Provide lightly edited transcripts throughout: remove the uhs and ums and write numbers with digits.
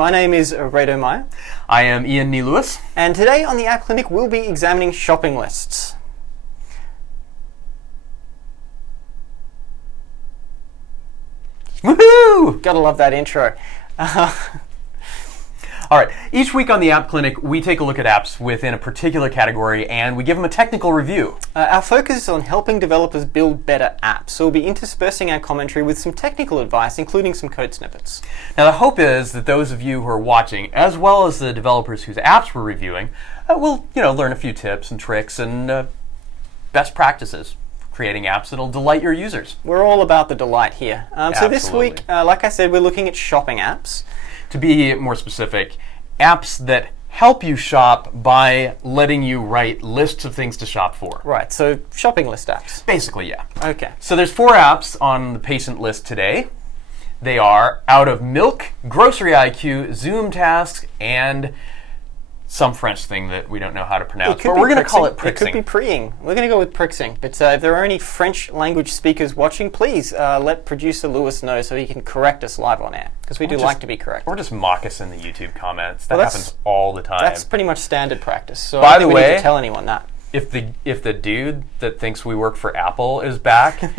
My name is Reto Meier. I am Ian Nee Lewis. And today on the App Clinic we'll be examining shopping lists. Woohoo! Gotta love that intro. All right, each week on the App Clinic we take a look at apps within a particular category and we give them a technical review. Our focus is on helping developers build better apps, so we'll be interspersing our commentary with some technical advice, including some code snippets. Now the hope is that those of you who are watching, as well as the developers whose apps we're reviewing, will learn a few tips and tricks and best practices for creating apps that'll delight your users. We're all about the delight here. So this week, like I said, we're looking at shopping apps. To be more specific, apps that help you shop by letting you write lists of things to shop for. Right, so shopping list apps. Basically, yeah. Okay. So there's 4 apps on the patient list today. They are Out of Milk, Grocery IQ, Zoum Tasks, and some French thing that we don't know how to pronounce. But we're going to call it Prixing. It could be Prixing. We're going to go with Prixing. But if there are any French language speakers watching, please let producer Lewis know so he can correct us live on air. Because we do like to be correct. Or just mock us in the YouTube comments. That happens all the time. That's pretty much standard practice. So By I don't the think we way, need to tell anyone that. If the dude that thinks we work for Apple is back,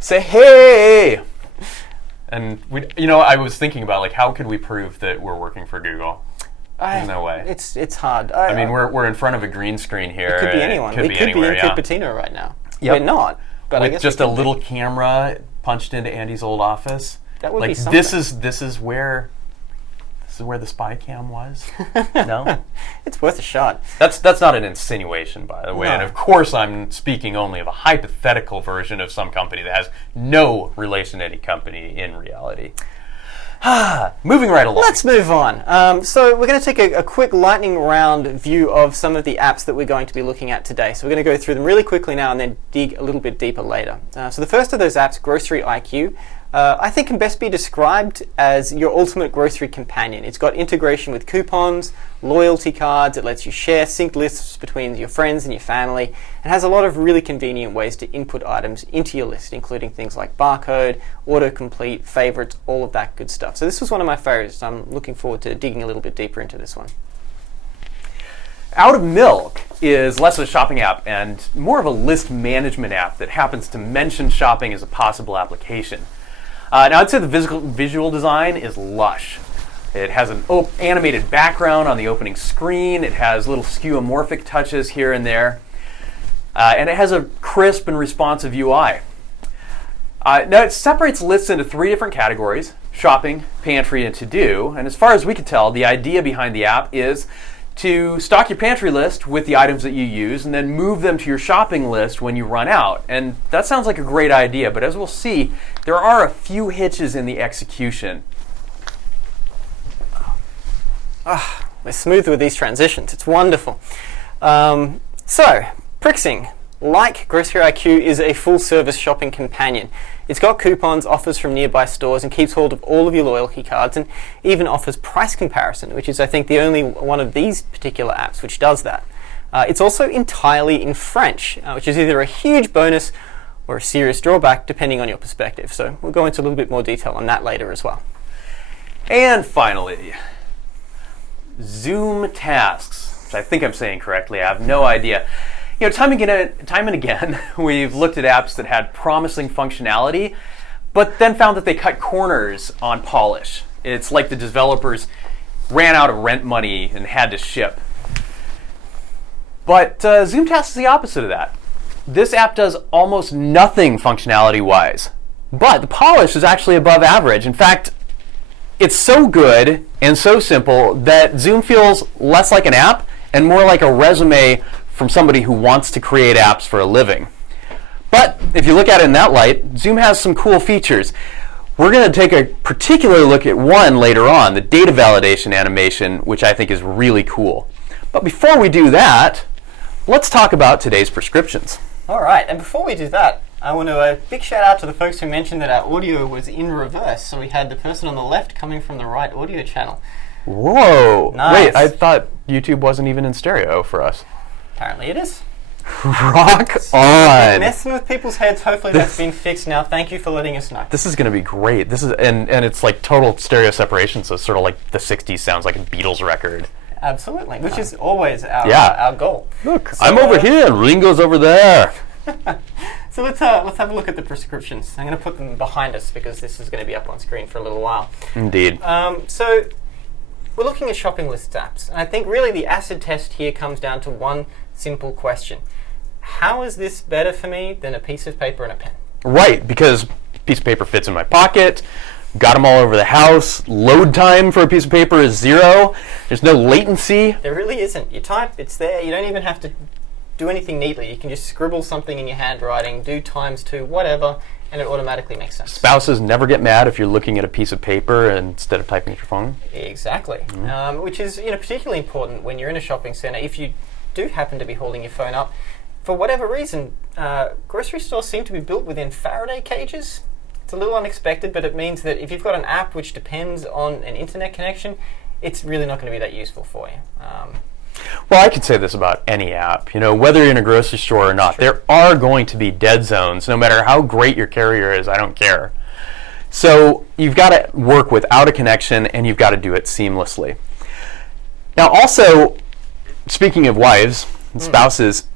say hey. And I was thinking about how could we prove that we're working for Google? There's no way. It's hard. I mean, we're in front of a green screen here. It could be anyone. It could be in yeah. Cupertino right now. Yep. We're not. But with I guess just a little camera punched into Andy's old office. That would be something. This is where the spy cam was. No, it's worth a shot. That's not an insinuation, by the way. No. And of course, I'm speaking only of a hypothetical version of some company that has no relation to any company in reality. Moving right along. Let's move on. So we're going to take a quick lightning round view of some of the apps that we're going to be looking at today. So we're going to go through them really quickly now and then dig a little bit deeper later. So the first of those apps, Grocery IQ, I think can best be described as your ultimate grocery companion. It's got integration with coupons, loyalty cards, it lets you share synced lists between your friends and your family, and has a lot of really convenient ways to input items into your list, including things like barcode, autocomplete, favorites, all of that good stuff. So this was one of my favorites. I'm looking forward to digging a little bit deeper into this one. Out of Milk is less of a shopping app and more of a list management app that happens to mention shopping as a possible application. Now I'd say the visual design is lush. It has an animated background on the opening screen. It has little skeuomorphic touches here and there. And it has a crisp and responsive UI. Now it separates lists into 3 different categories: shopping, pantry, and to-do. And as far as we can tell, the idea behind the app is to stock your pantry list with the items that you use and then move them to your shopping list when you run out. And that sounds like a great idea, but as we'll see, there are a few hitches in the execution. We're smooth with these transitions. It's wonderful. So, Prixing, like Grocery IQ, is a full-service shopping companion. It's got coupons, offers from nearby stores, and keeps hold of all of your loyalty cards, and even offers price comparison, which is, I think, the only one of these particular apps which does that. It's also entirely in French, which is either a huge bonus or a serious drawback, depending on your perspective. So we'll go into a little bit more detail on that later as well. And finally, Zoum Tasks, which I think I'm saying correctly. I have no idea. Time and again, we've looked at apps that had promising functionality, but then found that they cut corners on polish. It's like the developers ran out of rent money and had to ship. But Zoum Tasks is the opposite of that. This app does almost nothing functionality-wise, but the polish is actually above average. In fact, it's so good and so simple that Zoum feels less like an app and more like a resume from somebody who wants to create apps for a living. But if you look at it in that light, Zoum has some cool features. We're going to take a particular look at one later on, the data validation animation, which I think is really cool. But before we do that, let's talk about today's prescriptions. All right, and before we do that, I want to big shout out to the folks who mentioned that our audio was in reverse. So we had the person on the left coming from the right audio channel. Whoa! Nice. Wait, I thought YouTube wasn't even in stereo for us. Apparently it is. Rock on. Messing with people's heads. Hopefully that's been fixed now. Thank you for letting us know. This is going to be great. This is and it's like total stereo separation, so it's sort of like the 60s sounds like a Beatles record. Absolutely, which is always our goal. Look, so, I'm over here and Ringo's over there. So let's have a look at the prescriptions. I'm going to put them behind us because this is going to be up on screen for a little while. Indeed. So we're looking at shopping list apps, and I think really the acid test here comes down to one simple question. How is this better for me than a piece of paper and a pen? Right, because a piece of paper fits in my pocket, got them all over the house, load time for a piece of paper is 0, there's no latency. There really isn't. You type, it's there, you don't even have to do anything neatly. You can just scribble something in your handwriting, do ×2, whatever, and it automatically makes sense. Spouses never get mad if you're looking at a piece of paper instead of typing at your phone. Exactly, which is particularly important when you're in a shopping centre. If you do happen to be holding your phone up, for whatever reason, grocery stores seem to be built within Faraday cages. It's a little unexpected, but it means that if you've got an app which depends on an internet connection, it's really not going to be that useful for you. Well, I could say this about any app. Whether you're in a grocery store or not, there are going to be dead zones. No matter how great your carrier is, I don't care. So you've got to work without a connection, and you've got to do it seamlessly. Now, also, speaking of wives and spouses,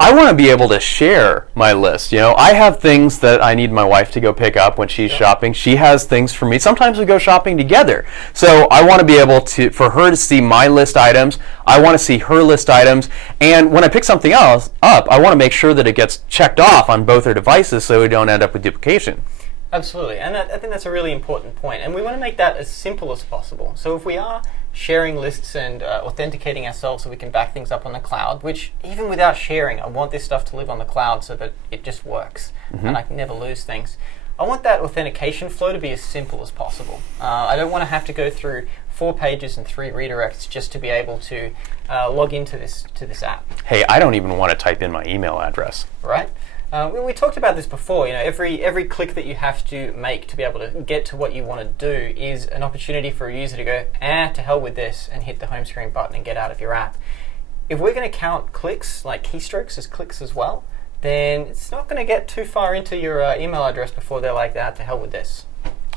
I want to be able to share my list. I have things that I need my wife to go pick up when she's shopping. She has things for me. Sometimes we go shopping together. So I want to be able for her to see my list items. I want to see her list items. And when I pick something else up, I want to make sure that it gets checked off on both our devices so we don't end up with duplication. Absolutely, and I think that's a really important point. And we want to make that as simple as possible. So if we are sharing lists and authenticating ourselves so we can back things up on the cloud, which even without sharing, I want this stuff to live on the cloud so that it just works and I can never lose things. I want that authentication flow to be as simple as possible. I don't want to have to go through 4 pages and 3 redirects just to be able to log into this app. Hey, I don't even want to type in my email address. Right? We talked about this before. Every click that you have to make to be able to get to what you want to do is an opportunity for a user to go, to hell with this, and hit the home screen button and get out of your app. If we're going to count clicks, like keystrokes as clicks as well, then it's not going to get too far into your email address before they're like, to hell with this.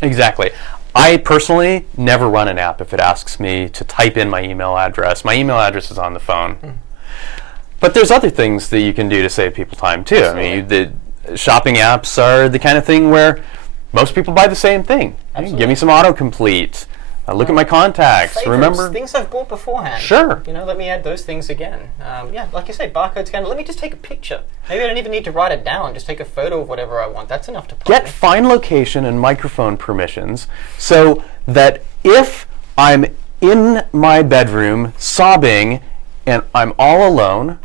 Exactly. I personally never run an app if it asks me to type in my email address. My email address is on the phone. But there's other things that you can do to save people time too. Absolutely. I mean, the shopping apps are the kind of thing where most people buy the same thing. Give me some autocomplete. Look at my contacts. Favorites, remember things I've bought beforehand. Sure. Let me add those things again. Like you say, barcode scanner. Let me just take a picture. Maybe I don't even need to write it down. Just take a photo of whatever I want. That's enough to get fine location and microphone permissions so that if I'm in my bedroom sobbing and I'm all alone,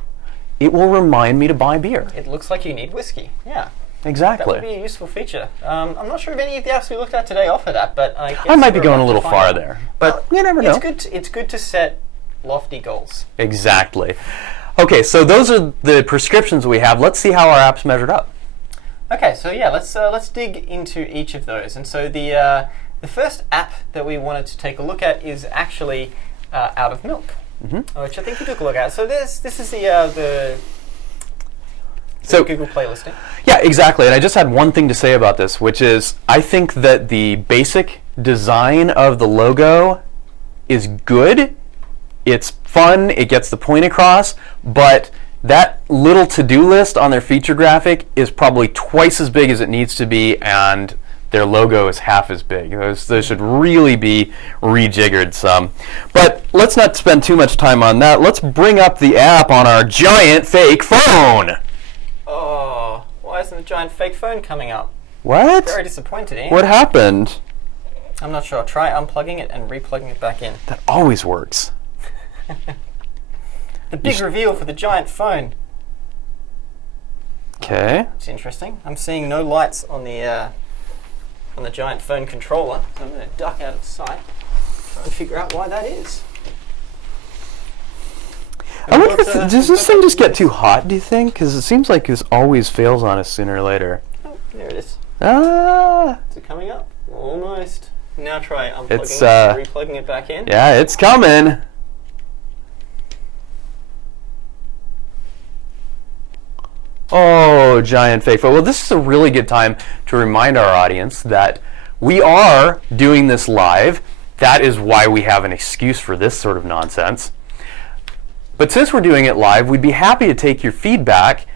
it will remind me to buy beer. It looks like you need whiskey. Yeah. Exactly. That would be a useful feature. I'm not sure if any of the apps we looked at today offer that, but I guess I might be going a little far there. But you never know. It's good to set lofty goals. Exactly. Okay, so those are the prescriptions we have. Let's see how our apps measured up. Okay, so yeah, let's dig into each of those. And so the first app that we wanted to take a look at is actually Out of Milk. Which I think you took a look at. So this is the Google Play listing. Yeah, exactly. And I just had one thing to say about this, which is I think that the basic design of the logo is good. It's fun. It gets the point across. But that little to-do list on their feature graphic is probably twice as big as it needs to be, and their logo is half as big. Those should really be rejiggered some. But let's not spend too much time on that. Let's bring up the app on our giant fake phone. Oh, why isn't the giant fake phone coming up? What? Very disappointed, Ian. What happened? I'm not sure. Try unplugging it and replugging it back in. That always works. The big reveal for the giant phone. Okay. It's interesting. I'm seeing no lights on the giant phone controller, so I'm going to duck out of sight, try and figure out why that is. I wonder if does this thing just get too hot, do you think? Because it seems like this always fails on us sooner or later. Oh, there it is. Ah! Is it coming up? Almost. Now try unplugging It's, it and replugging it back in. Yeah, it's coming. Oh, giant fake photo. Well, this is a really good time to remind our audience that we are doing this live. That is why we have an excuse for this sort of nonsense. But since we're doing it live, we'd be happy to take your feedback.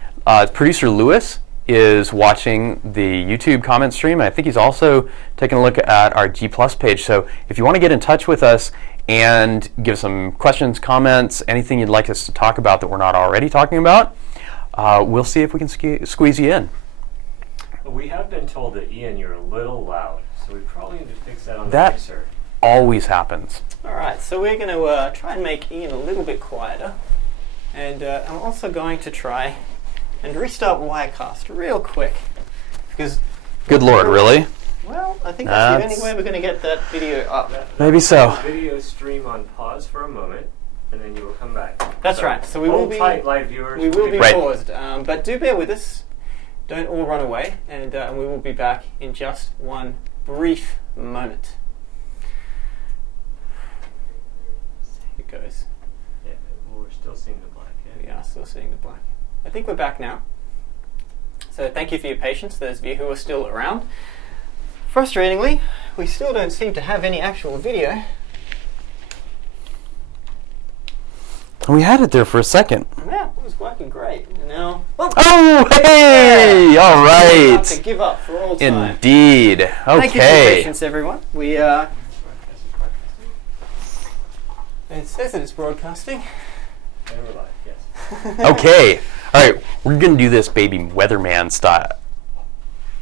Producer Lewis is watching the YouTube comment stream. I think he's also taking a look at our G+ page. So if you want to get in touch with us and give some questions, comments, anything you'd like us to talk about that we're not already talking about, we'll see if we can squeeze you in. We have been told that, Ian, you're a little loud, so we probably need to fix that on the That mixer. always happens. All right, so we're going to try and make Ian a little bit quieter. And I'm also going to try and restart Wirecast real quick. Because Good Lord, really? Well, I think that's the only way we're going to get that video up. Maybe so. Video stream on pause for a moment, and then you will come back. That's right. So we will be tight, live viewers. We will be Right. paused, but do bear with us. Don't all run away, and we will be back in just one brief moment. Here it goes. Yeah, well, we're still seeing the black. We are still seeing the black. I think we're back now. So thank you for your patience, those of you who are still around. Frustratingly, we still don't seem to have any actual video. We had it there for a second. Yeah, it was working great. And now, Oh, hey! All we have to right. give up for all time. Indeed. Okay. Thank you for your patience, everyone. We it says that it's broadcasting. And we're live, yes. Okay. All right. We're going to do this baby weatherman style.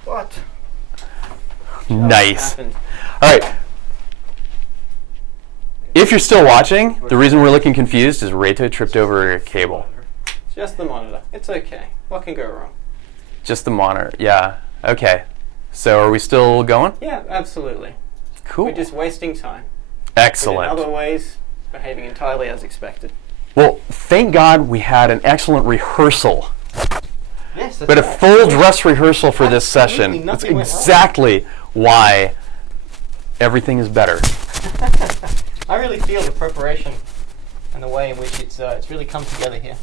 What? Nice. Happened? All right. If you're still watching, the reason we're looking confused is Reto tripped over a cable. Just the monitor. It's okay. What can go wrong? Just the monitor. Yeah. Okay. So are we still going? Yeah, absolutely. Cool. We're just wasting time. But in Excellent. other ways, behaving entirely as expected. Well, thank God we had an excellent rehearsal. Yes, that's But a right. full dress rehearsal for this Absolutely session. That's nothing went wrong. exactly why everything is better. I really feel the preparation and the way in which it's really come together here.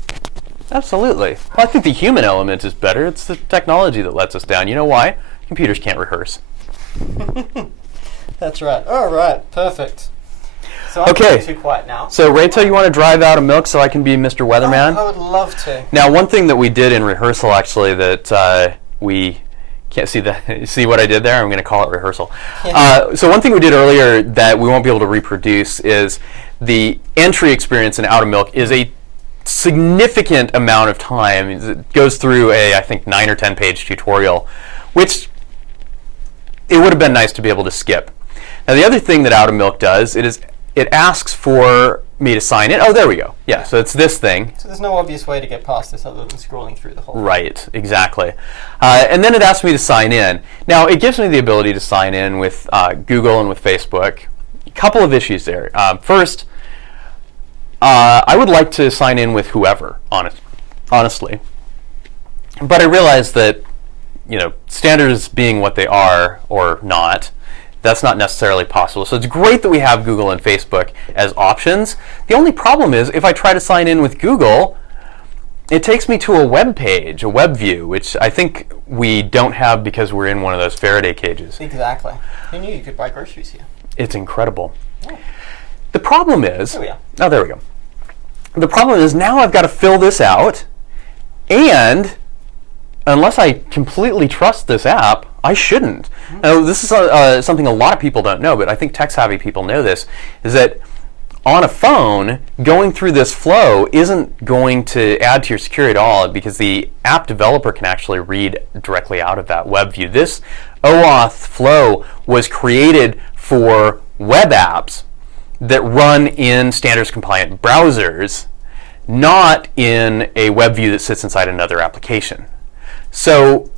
Absolutely. Well, I think the human element is better. It's the technology that lets us down. You know why? Computers can't rehearse. That's right. All right. Perfect. So I'm Okay. too quiet now. So, Reto, you want to drive out a milk so I can be Mr. Weatherman? I would love to. Now, one thing that we did in rehearsal, actually, that we can't see see what I did there? I'm going to call it rehearsal. Yeah. So one thing we did earlier that we won't be able to reproduce is the entry experience in Out of Milk is a significant amount of time. It goes through a, I think, 9 or 10 page tutorial, which it would have been nice to be able to skip. Now, the other thing that Out of Milk does, it asks for me to sign in. Oh, there we go. Yeah, so it's this thing. So there's no obvious way to get past this other than scrolling through the whole. Right, exactly. And then it asks me to sign in. Now, it gives me the ability to sign in with Google and with Facebook. A couple of issues there. First, I would like to sign in with whoever, honestly. But I realize that, standards being what they are or not, that's not necessarily possible. So it's great that we have Google and Facebook as options. The only problem is if I try to sign in with Google, it takes me to a web page, a web view, which I think we don't have because we're in one of those Faraday cages. Exactly. Who knew you could buy groceries here? It's incredible. Yeah. The problem is... There we are. Oh, there we go. The problem is now I've got to fill this out, and unless I completely trust this app, I shouldn't. Now, this is something a lot of people don't know, but I think tech-savvy people know this, is that on a phone, going through this flow isn't going to add to your security at all because the app developer can actually read directly out of that web view. This OAuth flow was created for web apps that run in standards-compliant browsers, not in a web view that sits inside another application. So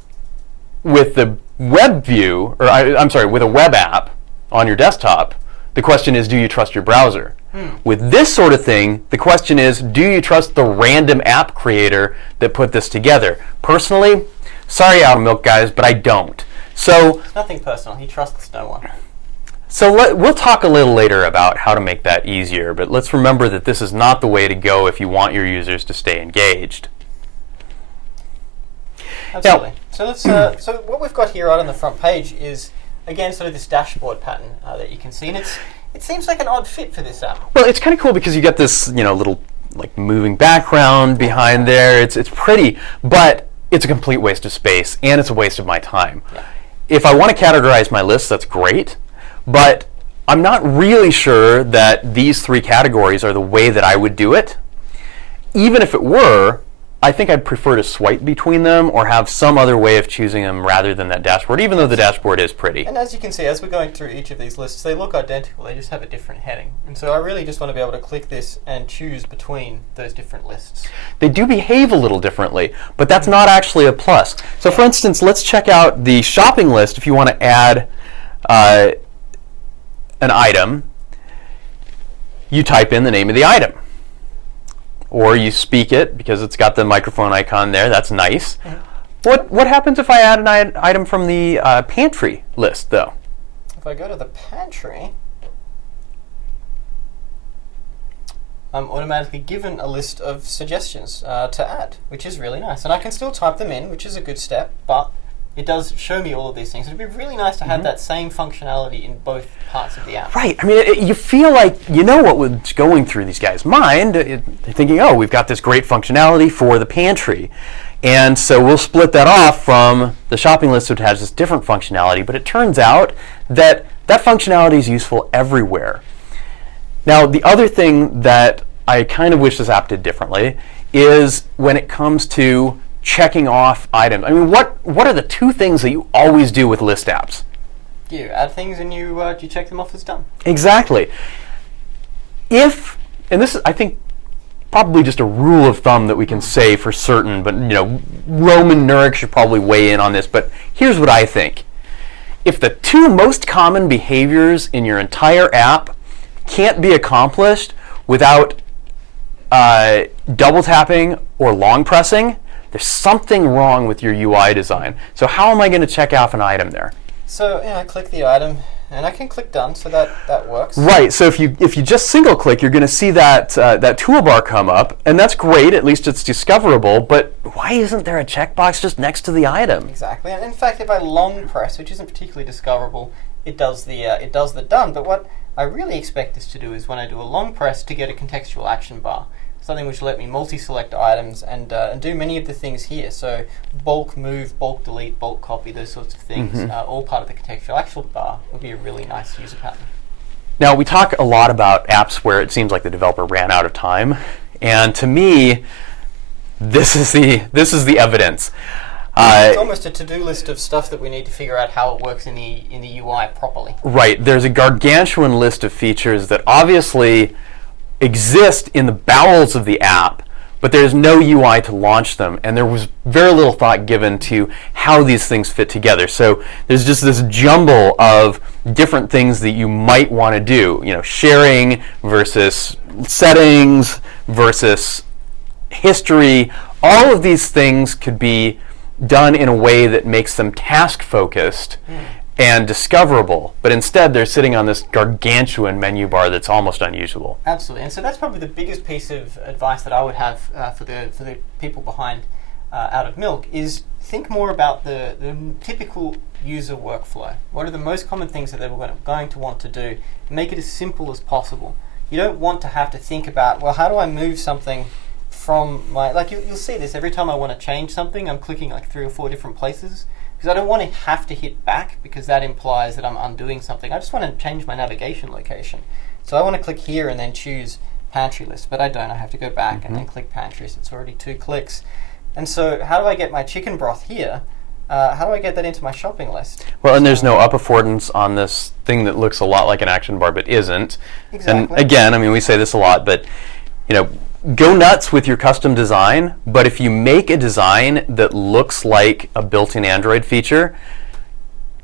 with the web view, or with a web app on your desktop, the question is, do you trust your browser? With this sort of thing, the question is, do you trust the random app creator that put this together? Personally, sorry, Out of Milk guys, but I don't. So It's nothing personal. He trusts no one. So we'll talk a little later about how to make that easier, but let's remember that this is not the way to go if you want your users to stay engaged. Absolutely. So let's. So what we've got here right on the front page is again sort of this dashboard pattern that you can see, and it seems like an odd fit for this app. Well, it's kind of cool because you get this, little like moving background behind there. It's pretty, but it's a complete waste of space and it's a waste of my time. Yeah. If I want to categorize my list, that's great, but I'm not really sure that these 3 categories are the way that I would do it. Even if it were, I think I'd prefer to swipe between them or have some other way of choosing them rather than that dashboard, even though the dashboard is pretty. And as you can see, as we're going through each of these lists, they look identical, they just have a different heading. And so I really just want to be able to click this and choose between those different lists. They do behave a little differently, but that's not actually a plus. So for instance, let's check out the shopping list if you want to add an item. You type in the name of the item. Or you speak it because it's got the microphone icon there. That's nice. Mm-hmm. What happens if I add an item from the pantry list, though? If I go to the pantry, I'm automatically given a list of suggestions to add, which is really nice. And I can still type them in, which is a good step, but it does show me all of these things. It'd be really nice to have that same functionality in both parts of the app. Right. I mean, you feel like you know what was going through these guys' mind. They're thinking, oh, we've got this great functionality for the pantry. And so we'll split that off from the shopping list, which has this different functionality. But it turns out that that functionality is useful everywhere. Now, the other thing that I kind of wish this app did differently is when it comes to checking off items. I mean, what are the 2 things that you always do with list apps? You add things and you check them off as done. Exactly. And this is, I think, probably just a rule of thumb that we can say for certain, but Roman Nurek should probably weigh in on this, but here's what I think. If the 2 most common behaviors in your entire app can't be accomplished without double tapping or long pressing, there's something wrong with your UI design. So how am I going to check off an item there? So I click the item, and I can click done, so that works. Right. So if you just single click, you're going to see that that toolbar come up, and that's great. At least it's discoverable. But why isn't there a checkbox just next to the item? Exactly. And in fact, if I long press, which isn't particularly discoverable, it does the done. But what I really expect this to do is when I do a long press to get a contextual action bar. Something which will let me multi-select items and do many of the things here. So bulk move, bulk delete, bulk copy, those sorts of things, all part of the contextual action bar would be a really nice user pattern. Now, we talk a lot about apps where it seems like the developer ran out of time, and to me, this is the evidence. It's almost a to-do list of stuff that we need to figure out how it works in the UI properly. Right. There's a gargantuan list of features that obviously exist in the bowels of the app, but there's no UI to launch them, and there was very little thought given to how these things fit together. So there's just this jumble of different things that you might want to do, sharing versus settings versus history. All of these things could be done in a way that makes them task focused and discoverable, but instead they're sitting on this gargantuan menu bar that's almost unusable. Absolutely, and so that's probably the biggest piece of advice that I would have for the people behind Out of Milk is think more about the typical user workflow. What are the most common things that they're going to want to do? Make it as simple as possible. You don't want to have to think about, well, how do I move something from my, you'll see this every time I want to change something, I'm clicking 3 or 4 different places. Because I don't want to have to hit back because that implies that I'm undoing something. I just want to change my navigation location. So I want to click here and then choose pantry list, but I don't. I have to go back and then click pantry, so it's already 2 clicks. And so how do I get my chicken broth here? How do I get that into my shopping list? Well, and there's no up affordance on this thing that looks a lot like an action bar but isn't. Exactly. And again, we say this a lot, but go nuts with your custom design, but if you make a design that looks like a built-in Android feature,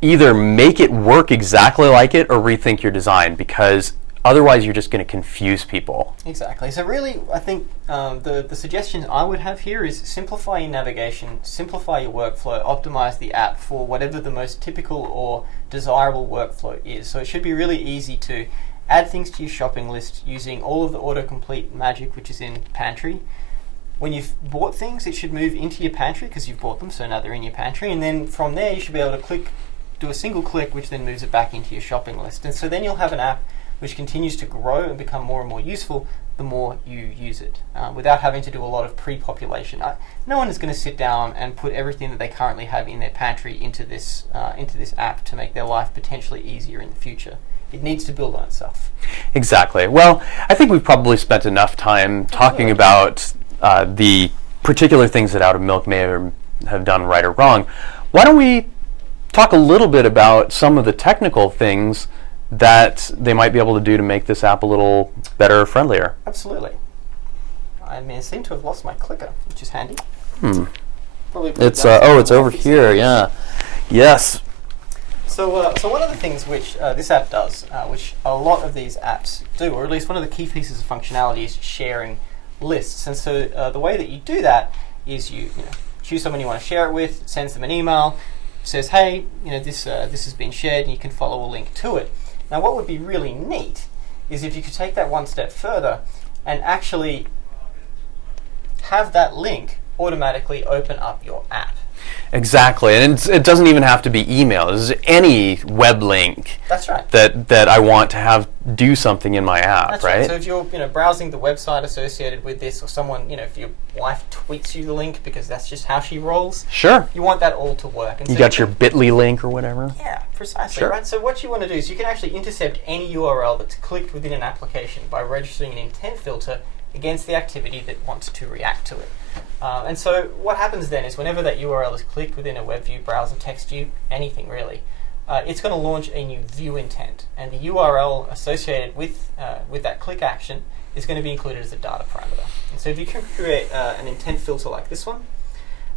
either make it work exactly like it or rethink your design, because otherwise you're just going to confuse people. Exactly. So really, I think the suggestion I would have here is simplify your navigation, simplify your workflow, optimize the app for whatever the most typical or desirable workflow is. So it should be really easy to add things to your shopping list using all of the autocomplete magic which is in Pantry. when you've bought things, it should move into your pantry because you've bought them, so now they're in your pantry, and then from there you should be able to do a single click, which then moves it back into your shopping list. And so then you'll have an app which continues to grow and become more and more useful the more you use it, without having to do a lot of pre-population. No one is going to sit down and put everything that they currently have in their pantry into this app to make their life potentially easier in the future. It needs to build on itself. Exactly. Well, I think we've probably spent enough time talking about the particular things that Out of Milk may have done right or wrong. Why don't we talk a little bit about some of the technical things that they might be able to do to make this app a little better or friendlier? Absolutely. I seem to have lost my clicker, which is handy. Probably it's over here. Yeah. Yes. So one of the things which this app does, which a lot of these apps do, or at least one of the key pieces of functionality, is sharing lists. And so the way that you do that is you choose someone you want to share it with, sends them an email, says, hey, this has been shared, and you can follow a link to it. Now, what would be really neat is if you could take that one step further and actually have that link automatically open up your app. Exactly, and it doesn't even have to be email. This is any web link. That's right. That I want to have do something in my app, That's right? So if you're browsing the website associated with this, or someone, if your wife tweets you the link because that's just how she rolls, sure, you want that all to work. And you so got your Bitly link or whatever. Yeah, precisely. Sure. Right. So what you want to do is you can actually intercept any URL that's clicked within an application by registering an intent filter against the activity that wants to react to it. And so what happens then is whenever that URL is clicked within a web view, browser, text view, anything really, it's going to launch a new view intent, and the URL associated with that click action is going to be included as a data parameter. And so if you can create an intent filter like this one,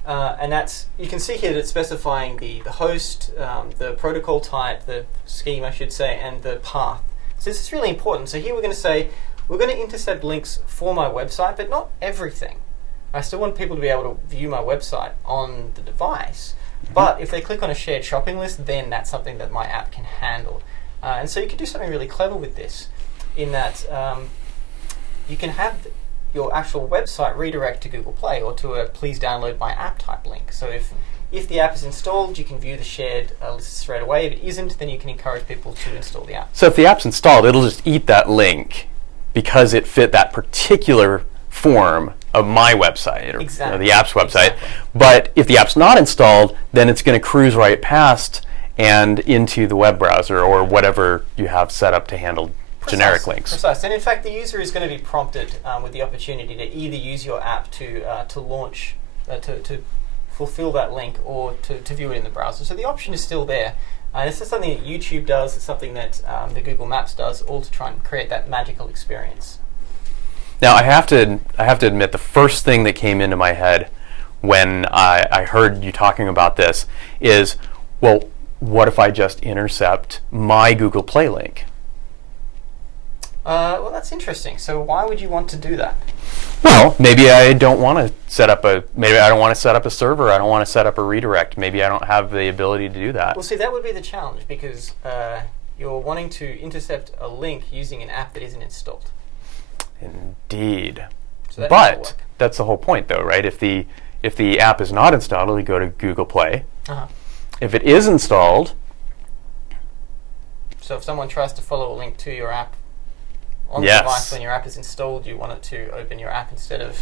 and you can see here that it's specifying the host, the protocol type, the scheme I should say, and the path. So this is really important. So here we're going to say we're going to intercept links for my website, but not everything. I still want people to be able to view my website on the device, but if they click on a shared shopping list, then that's something that my app can handle. And so you can do something really clever with this, in that you can have your actual website redirect to Google Play or to a please download my app type link. So if the app is installed, you can view the shared list straight away. If it isn't, then you can encourage people to install the app. So if the app's installed, it'll just eat that link because it fit that particular form of my website or the app's website. Exactly. But if the app's not installed, then it's going to cruise right past and into the web browser or whatever you have set up to handle generic links. Precisely. And in fact, the user is going to be prompted with the opportunity to either use your app to launch, to fulfill that link, or to view it in the browser. So the option is still there. This is something that YouTube does. It's something that the Google Maps does, all to try and create that magical experience. Now, I have to admit, the first thing that came into my head when I heard you talking about this is, well, what if I just intercept my Google Play link? Well, that's interesting. So why would you want to do that? Well, maybe I don't want to set up a server. I don't want to set up a redirect. Maybe I don't have the ability to do that. Well, see, that would be the challenge, because you're wanting to intercept a link using an app that isn't installed. Indeed. So but that's the whole point, though, right? If the app is not installed, it'll go to Google Play. If it is installed, so if someone tries to follow a link to your app on the yes. device when your app is installed, you want it to open your app instead of...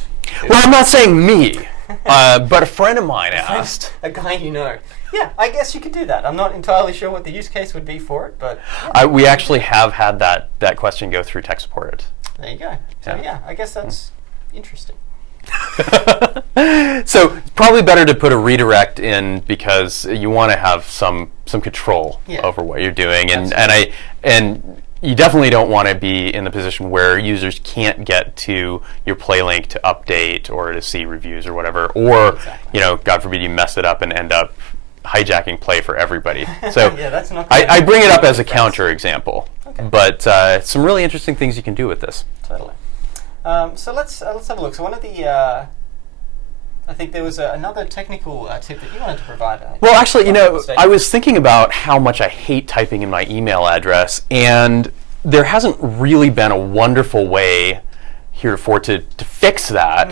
Well, I'm not saying me, but a friend of mine asked. A guy you know. Yeah, I guess you could do that. I'm not entirely sure what the use case would be for it, but... Yeah. We actually have had that question go through tech support. There you go. So yeah, I guess that's interesting. So it's probably better to put a redirect in because you want to have some control over what you're doing, and you definitely don't want to be in the position where users can't get to your Play link to update or to see reviews or whatever, or God forbid you mess it up and end up hijacking Play for everybody. So yeah, that's not I bring it up as a counter example, but some really interesting things you can do with this. Totally. So let's have a look. So one of the I think there was another technical tip that you wanted to provide. Well, actually, I was thinking about how much I hate typing in my email address, and there hasn't really been a wonderful way heretofore to fix that.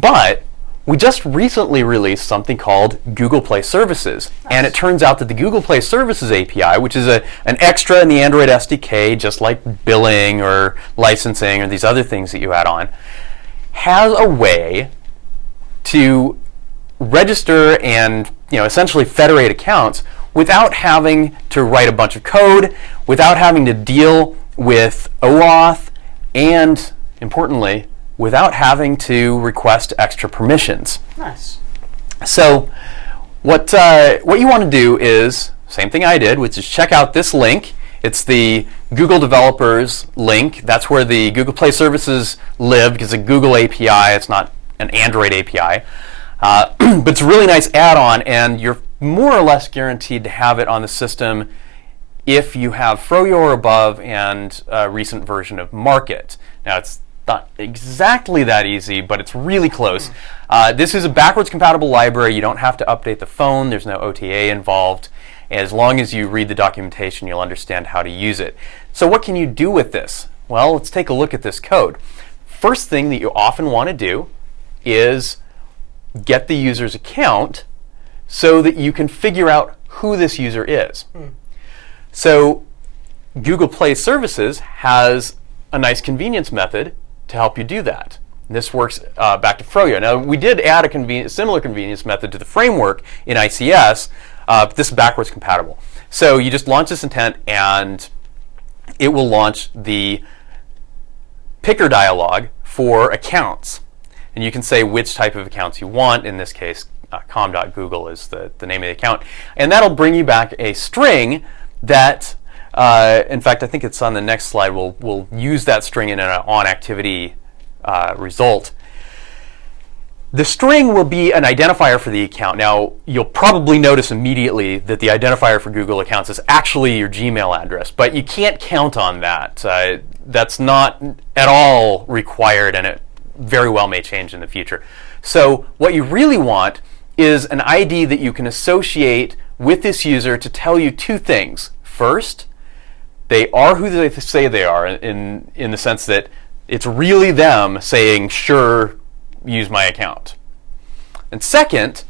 But we just recently released something called Google Play Services. Nice. And it turns out that the Google Play Services API, which is an extra in the Android SDK, just like billing or licensing or these other things that you add on, has a way to register and essentially federate accounts without having to write a bunch of code, without having to deal with OAuth, and importantly, without having to request extra permissions. Nice. So what you want to do is, same thing I did, which is check out this link. It's the Google Developers link. That's where the Google Play Services live, because it's a Google API. It's not an Android API. But it's a really nice add-on, and you're more or less guaranteed to have it on the system if you have Froyo or above and a recent version of Market. Now, it's not exactly that easy, but it's really close. This is a backwards compatible library. You don't have to update the phone. There's no OTA involved. As long as you read the documentation, you'll understand how to use it. So what can you do with this? Well, let's take a look at this code. First thing that you often want to do is get the user's account so that you can figure out who this user is. So Google Play Services has a nice convenience method to help you do that. And this works back to Froyo. Now, we did add a similar convenience method to the framework in ICS, but this is backwards compatible. So you just launch this intent, and it will launch the picker dialog for accounts. And you can say which type of accounts you want. In this case, com.google is the name of the account. And that'll bring you back a string that, in fact, I think it's on the next slide. We'll use that string in an on-activity result. The string will be an identifier for the account. Now, you'll probably notice immediately that the identifier for Google accounts is actually your Gmail address, but you can't count on that. That's not at all required, and it very well may change in the future. So what you really want is an ID that you can associate with this user to tell you two things. First, they are who they say they are, in the sense that it's really them saying, sure, use my account. And second,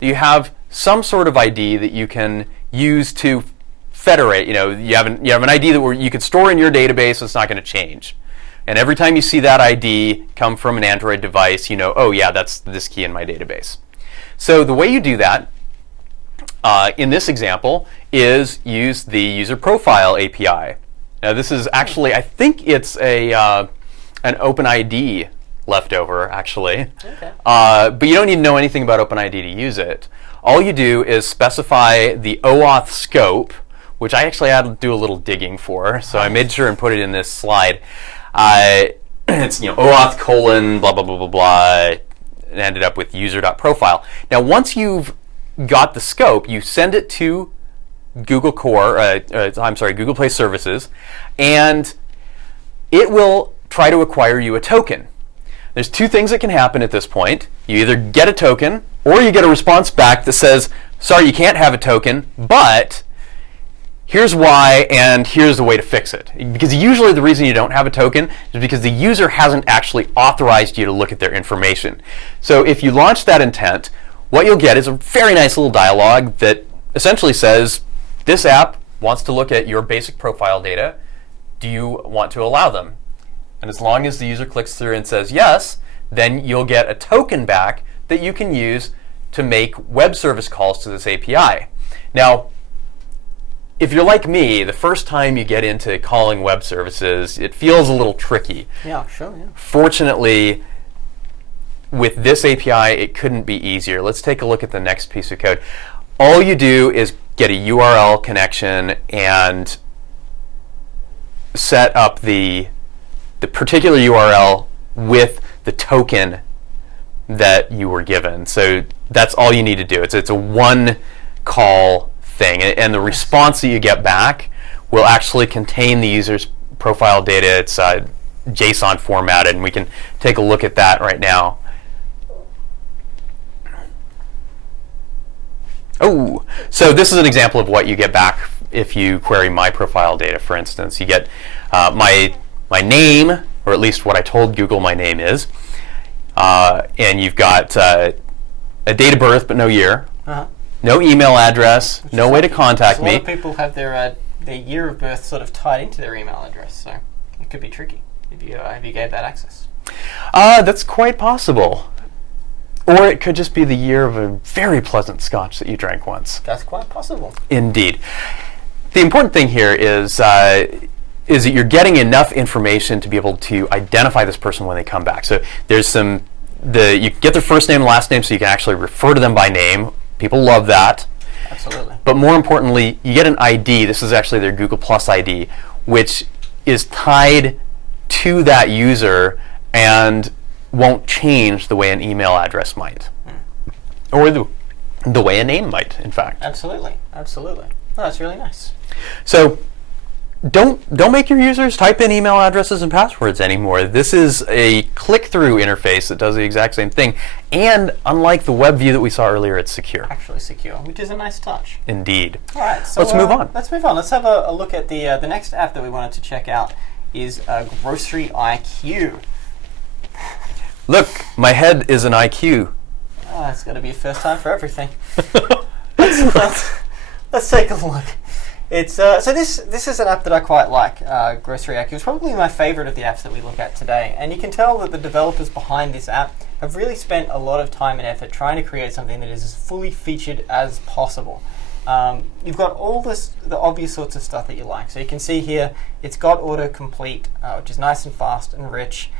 you have some sort of ID that you can use to federate. You have an ID that you can store in your database, so it's not going to change. And every time you see that ID come from an Android device, you know, oh yeah, that's this key in my database. So the way you do that, in this example, is use the user profile API. Now this is actually, I think it's an OpenID leftover, actually. Okay. But you don't need to know anything about OpenID to use it. All you do is specify the OAuth scope, which I actually had to do a little digging for, so I made sure and put it in this slide. It's OAuth colon blah blah blah blah blah, and ended up with user.profile. Now, once you've got the scope, you send it to Google Google Play Services, and it will try to acquire you a token. There's two things that can happen at this point. You either get a token, or you get a response back that says, sorry, you can't have a token, but here's why, and here's the way to fix it. Because usually the reason you don't have a token is because the user hasn't actually authorized you to look at their information. So if you launch that intent, what you'll get is a very nice little dialog that essentially says, this app wants to look at your basic profile data. Do you want to allow them? And as long as the user clicks through and says yes, then you'll get a token back that you can use to make web service calls to this API. Now, if you're like me, the first time you get into calling web services, it feels a little tricky. Yeah, sure. Yeah. Fortunately, with this API, it couldn't be easier. Let's take a look at the next piece of code. All you do is get a URL connection and set up the particular URL with the token that you were given. So that's all you need to do. It's a one call thing, and the response that you get back will actually contain the user's profile data. It's JSON formatted, and we can take a look at that right now. Oh, so this is an example of what you get back if you query my profile data. For instance, you get my name, or at least what I told Google my name is, and you've got a date of birth but no year, Uh-huh. no email address, no way to contact A me. lot of people have their year of birth sort of tied into their email address, so it could be tricky if you gave that access. That's quite possible. Or it could just be the year of a very pleasant scotch that you drank once. That's quite possible. Indeed. The important thing here is that you're getting enough information to be able to identify this person when they come back. So there's you can get their first name and last name so you can actually refer to them by name. People love that. Absolutely. But more importantly, you get an ID. This is actually their Google Plus ID, which is tied to that user and won't change the way an email address might, or the way a name might, in fact. Absolutely. Absolutely. Oh, that's really nice. So don't make your users type in email addresses and passwords anymore. This is a click-through interface that does the exact same thing, and unlike the web view that we saw earlier, it's secure. Actually secure, which is a nice touch. Indeed. All right, so let's move on. Let's move on. Let's have a look at the next app that we wanted to check out is Grocery IQ. Look, my head is an IQ. Oh, it's got to be a first time for everything. Let's take a look. It's so this is an app that I quite like. Grocery IQ is probably my favorite of the apps that we look at today, and you can tell that the developers behind this app have really spent a lot of time and effort trying to create something that is as fully featured as possible. You've got all the obvious sorts of stuff that you like. So you can see here, it's got autocomplete, which is nice and fast and rich.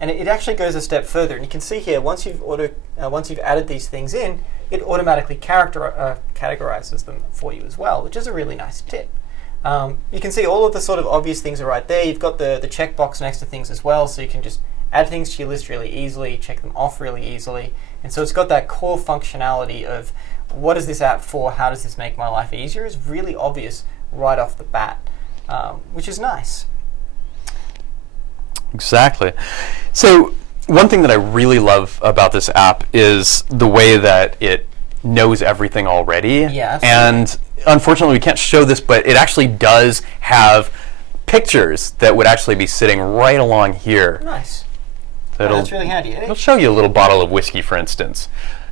And it actually goes a step further. And you can see here, once you've added these things in, it automatically categorizes them for you as well, which is a really nice tip. You can see all of the sort of obvious things are right there. You've got the checkbox next to things as well, so you can just add things to your list really easily, check them off really easily. And so it's got that core functionality of what is this app for, how does this make my life easier, is really obvious right off the bat, which is nice. Exactly. So one thing that I really love about this app is the way that it knows everything already. Yeah, absolutely. And unfortunately we can't show this, but it actually does have pictures that would actually be sitting right along here. Nice. So That's really handy. It'll show you a little bottle of whiskey, for instance.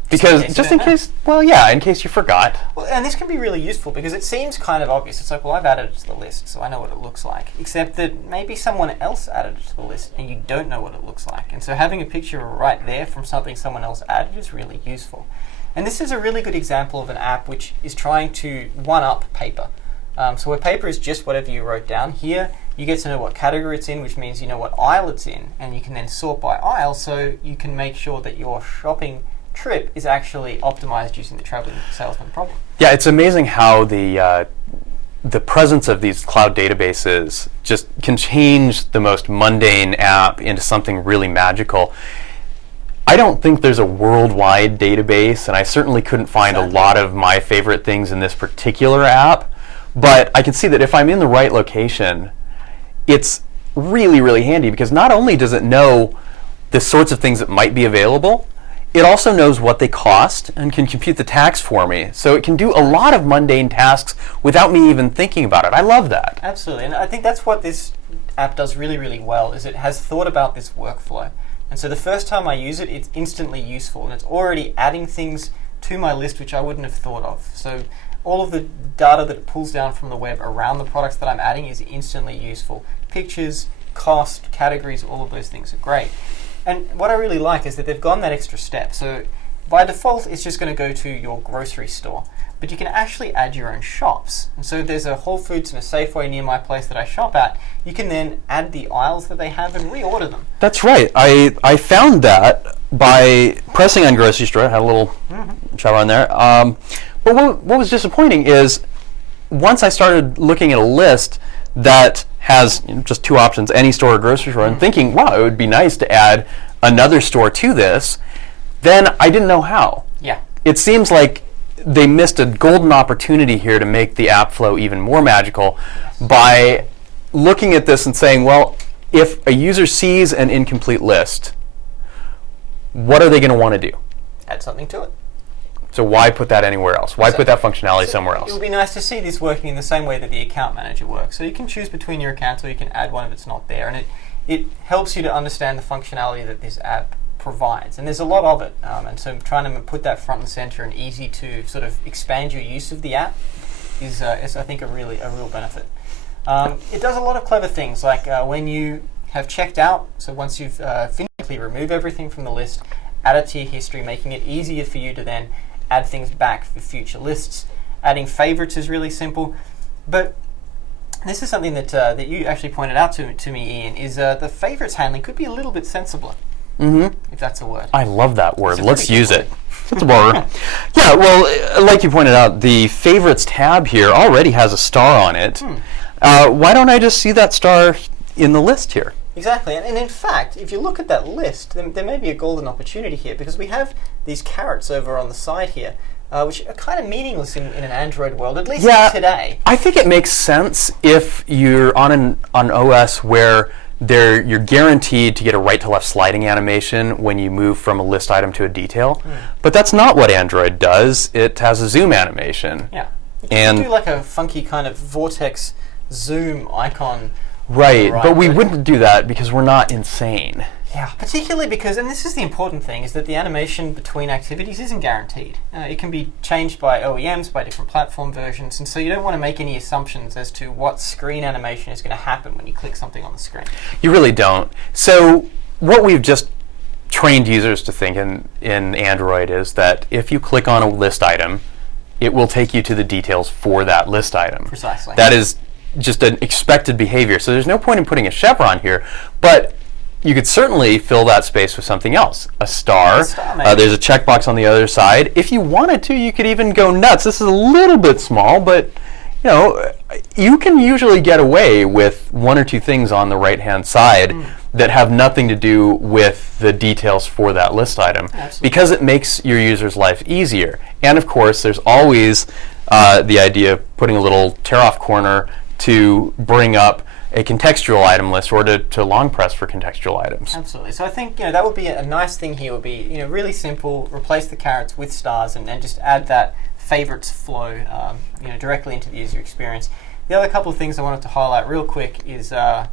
Because just in case, well, yeah, in case you forgot. Well, and this can be really useful because it seems kind of obvious. It's like, well, I've added it to the list, so I know what it looks like. Except that maybe someone else added it to the list and you don't know what it looks like. And so having a picture right there from something someone else added is really useful. And this is a really good example of an app which is trying to one-up paper. So where paper is just whatever you wrote down, here you get to know what category it's in, which means you know what aisle it's in, and you can then sort by aisle so you can make sure that your shopping trip is actually optimized using the traveling salesman problem. Yeah, it's amazing how the presence of these cloud databases just can change the most mundane app into something really magical. I don't think there's a worldwide database, and I certainly couldn't find a lot of my favorite things in this particular app, but I can see that if I'm in the right location, it's really, really handy because not only does it know the sorts of things that might be available, it also knows what they cost and can compute the tax for me. So it can do a lot of mundane tasks without me even thinking about it. I love that. Absolutely, and I think that's what this app does really, really well, is it has thought about this workflow. And so the first time I use it, it's instantly useful, and it's already adding things to my list which I wouldn't have thought of. So all of the data that it pulls down from the web around the products that I'm adding is instantly useful. Pictures, cost, categories, all of those things are great. And what I really like is that they've gone that extra step. So by default, it's just going to go to your grocery store. But you can actually add your own shops. And so if there's a Whole Foods and a Safeway near my place that I shop at, you can then add the aisles that they have and reorder them. That's right. I found that by pressing on grocery store. I had a little shower on there. But what was disappointing is once I started looking at a list that has just two options, any store or grocery store, and thinking, wow, it would be nice to add another store to this, then I didn't know how. Yeah. It seems like they missed a golden opportunity here to make the app flow even more magical by looking at this and saying, well, if a user sees an incomplete list, what are they going to want to do? Add something to it. So why put that anywhere else? Why put that functionality somewhere else? It would be nice to see this working in the same way that the account manager works. So you can choose between your accounts or you can add one if it's not there. And it helps you to understand the functionality that this app provides, and there's a lot of it, and so trying to put that front and center and easy to sort of expand your use of the app is I think a real benefit. It does a lot of clever things, like when you have checked out, so once you've physically remove everything from the list, add it to your history, making it easier for you to then add things back for future lists. Adding favorites is really simple, but this is something that you actually pointed out to me, Ian, is the favorites handling could be a little bit sensibler, if that's a word. I love that word. Let's use it. That's a word. Yeah, well, like you pointed out, the favorites tab here already has a star on it. Why don't I just see that star in the list here? Exactly, and in fact, if you look at that list, then there may be a golden opportunity here, because we have these carrots over on the side here, which are kind of meaningless in an Android world, at least today. I think it makes sense if you're on an OS where you're guaranteed to get a right-to-left sliding animation when you move from a list item to a detail. But that's not what Android does. It has a zoom animation. Yeah. You can do like a funky kind of vortex zoom icon. Right, but we wouldn't do that because we're not insane. Yeah, particularly because, and this is the important thing, is that the animation between activities isn't guaranteed. It can be changed by OEMs, by different platform versions, and so you don't want to make any assumptions as to what screen animation is going to happen when you click something on the screen. You really don't. So what we've just trained users to think in Android is that if you click on a list item, it will take you to the details for that list item. Precisely. That is just an expected behavior. So there's no point in putting a chevron here, but you could certainly fill that space with something else. A star. There's a checkbox on the other side. If you wanted to, you could even go nuts. This is a little bit small, but you can usually get away with one or two things on the right-hand side that have nothing to do with the details for that list item. Absolutely. Because it makes your user's life easier. And of course, there's always the idea of putting a little tear-off corner to bring up a contextual item list or to long press for contextual items. Absolutely. So I think that would be a nice thing here. Would be really simple. Replace the carrots with stars, and just add that favorites flow directly into the user experience. The other couple of things I wanted to highlight real quick is up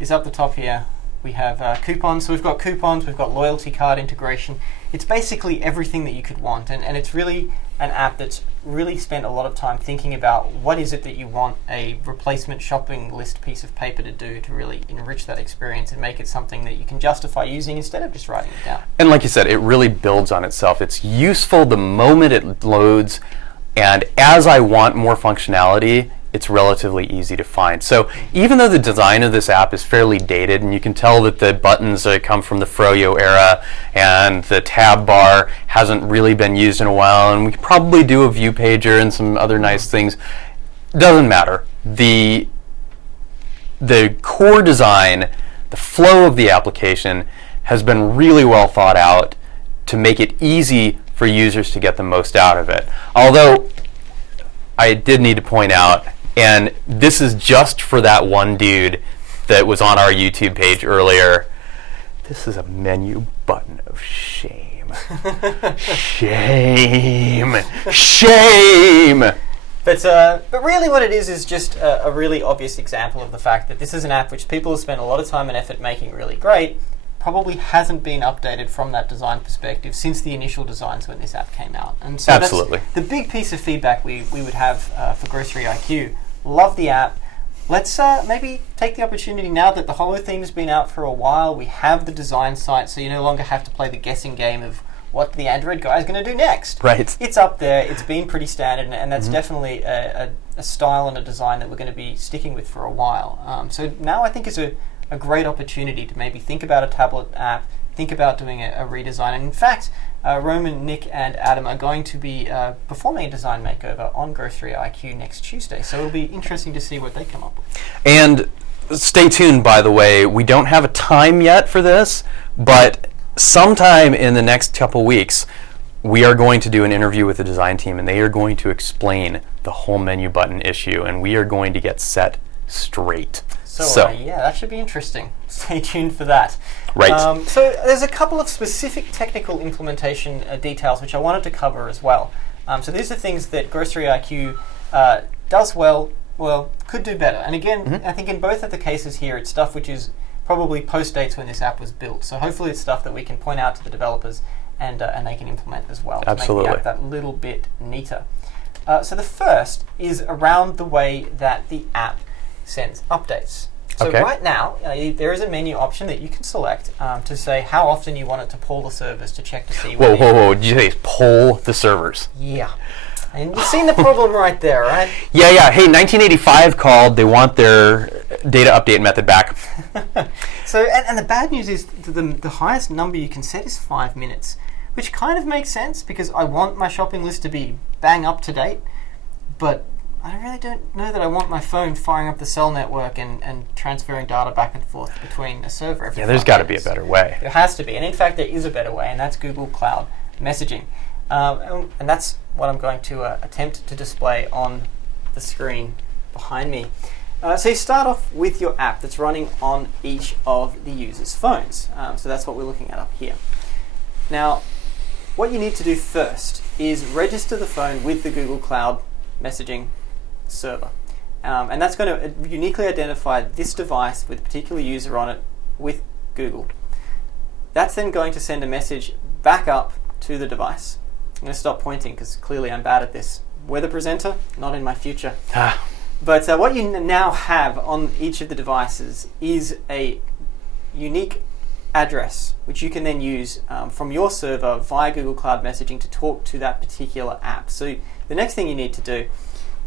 the top here. We have coupons. So we've got coupons. We've got loyalty card integration. It's basically everything that you could want, and it's really an app that's really spent a lot of time thinking about what is it that you want a replacement shopping list piece of paper to do to really enrich that experience and make it something that you can justify using instead of just writing it down. And like you said, it really builds on itself. It's useful the moment it loads, and as I want more functionality, it's relatively easy to find. So even though the design of this app is fairly dated, and you can tell that the buttons come from the Froyo era, and the tab bar hasn't really been used in a while, and we could probably do a view pager and some other nice things, doesn't matter. The core design, the flow of the application has been really well thought out to make it easy for users to get the most out of it. Although I did need to point out, and this is just for that one dude that was on our YouTube page earlier, this is a menu button of shame. Shame. Shame. But really what it is just a really obvious example of the fact that this is an app which people have spent a lot of time and effort making really great, probably hasn't been updated from that design perspective since the initial designs when this app came out. And so absolutely. That's the big piece of feedback we would have for Grocery IQ. Love the app. Let's maybe take the opportunity now that the Holo theme has been out for a while. We have the design site, so you no longer have to play the guessing game of what the Android guy is going to do next. Right. It's up there. It's been pretty standard, and that's definitely a style and a design that we're going to be sticking with for a while. So now I think is a great opportunity to maybe think about a tablet app, think about doing a redesign. And in fact, Roman, Nick, and Adam are going to be performing a design makeover on Grocery IQ next Tuesday. So it'll be interesting to see what they come up with. And stay tuned, by the way. We don't have a time yet for this, but sometime in the next couple weeks, we are going to do an interview with the design team, and they are going to explain the whole menu button issue, and we are going to get set straight. So yeah, that should be interesting. Stay tuned for that. Right. So there's a couple of specific technical implementation details which I wanted to cover as well. So these are things that Grocery IQ does well, could do better. And again, I think in both of the cases here, it's stuff which is probably post dates when this app was built. So hopefully it's stuff that we can point out to the developers and they can implement as well Absolutely. to make the app that little bit neater. So the first is around the way that the app sends updates. So Okay. right now, there is a menu option that you can select to say how often you want it to poll the servers to check to see Whoa, whether whoa, whoa! Did you say poll the servers? Yeah. And you've seen the problem right there, right? Yeah, yeah. Hey, 1985 called. They want their data update method back. So, and the bad news is the highest number you can set is 5 minutes, which kind of makes sense because I want my shopping list to be bang up to date, but I really don't know that I want my phone firing up the cell network and transferring data back and forth between a server every Yeah, there's 5 got to be a minutes. better way. There has to be, and in fact there is a better way, and that's Google Cloud Messaging. And that's what I'm going to attempt to display on the screen behind me. So you start off with your app that's running on each of the user's phones. So that's what we're looking at up here. Now, what you need to do first is register the phone with the Google Cloud Messaging server. And that's going to uniquely identify this device with a particular user on it with Google. That's then going to send a message back up to the device. I'm going to stop pointing because clearly I'm bad at this. Weather presenter, not in my future. But what you now have on each of the devices is a unique address, which you can then use from your server via Google Cloud Messaging to talk to that particular app. So the next thing you need to do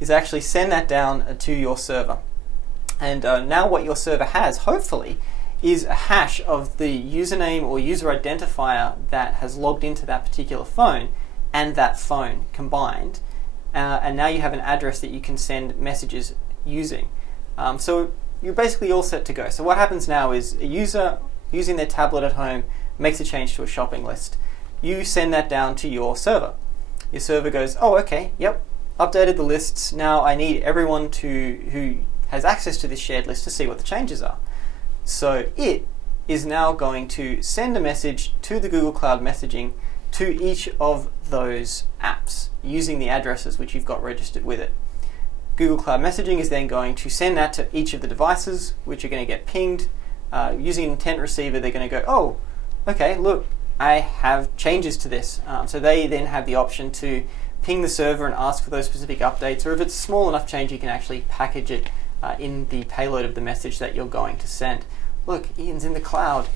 is actually send that down to your server. And now what your server has, hopefully, is a hash of the username or user identifier that has logged into that particular phone and that phone combined. And now you have an address that you can send messages using. So you're basically all set to go. So what happens now is a user using their tablet at home makes a change to a shopping list. You send that down to your server. Your server goes, oh, okay, yep, updated the lists. Now I need everyone who has access to this shared list to see what the changes are. So it is now going to send a message to the Google Cloud Messaging to each of those apps using the addresses which you've got registered with it. Google Cloud Messaging is then going to send that to each of the devices which are going to get pinged. Using an intent receiver, they're going to go, oh, okay, look, I have changes to this. So they then have the option to ping the server and ask for those specific updates, or if it's a small enough change, you can actually package it in the payload of the message that you're going to send. Look, Ian's in the cloud.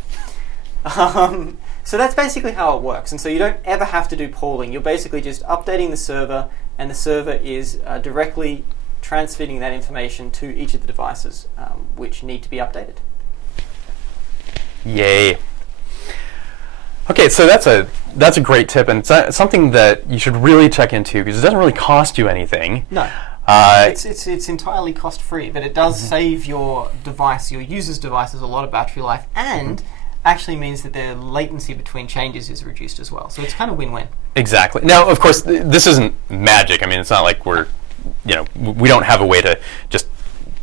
So that's basically how it works, and so you don't ever have to do polling. You're basically just updating the server, and the server is directly transmitting that information to each of the devices which need to be updated. Yay. Okay, so that's a great tip, and it's something that you should really check into because it doesn't really cost you anything. No. It's entirely cost-free, but it does save your device, your user's devices, a lot of battery life, and actually means that the latency between changes is reduced as well. So it's kind of win-win. Exactly. Now, of course, this isn't magic. I mean, it's not like we don't have a way to just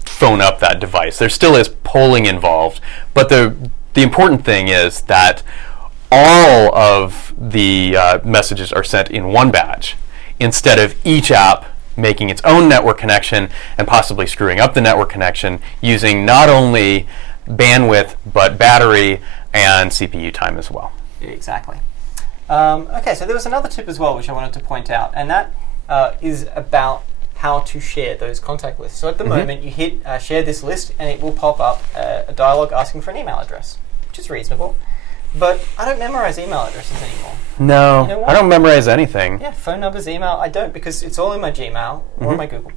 phone up that device. There still is polling involved, but the important thing is that all of the messages are sent in one batch instead of each app making its own network connection and possibly screwing up the network connection using not only bandwidth but battery and CPU time as well. Exactly. Okay, so there was another tip as well which I wanted to point out, and that is about how to share those contact lists. So at the moment you hit share this list and it will pop up a dialog asking for an email address, which is reasonable. But I don't memorize email addresses anymore. No, You know what? I don't memorize anything. Yeah, phone numbers, email, I don't, because it's all in my Gmail or my Google+.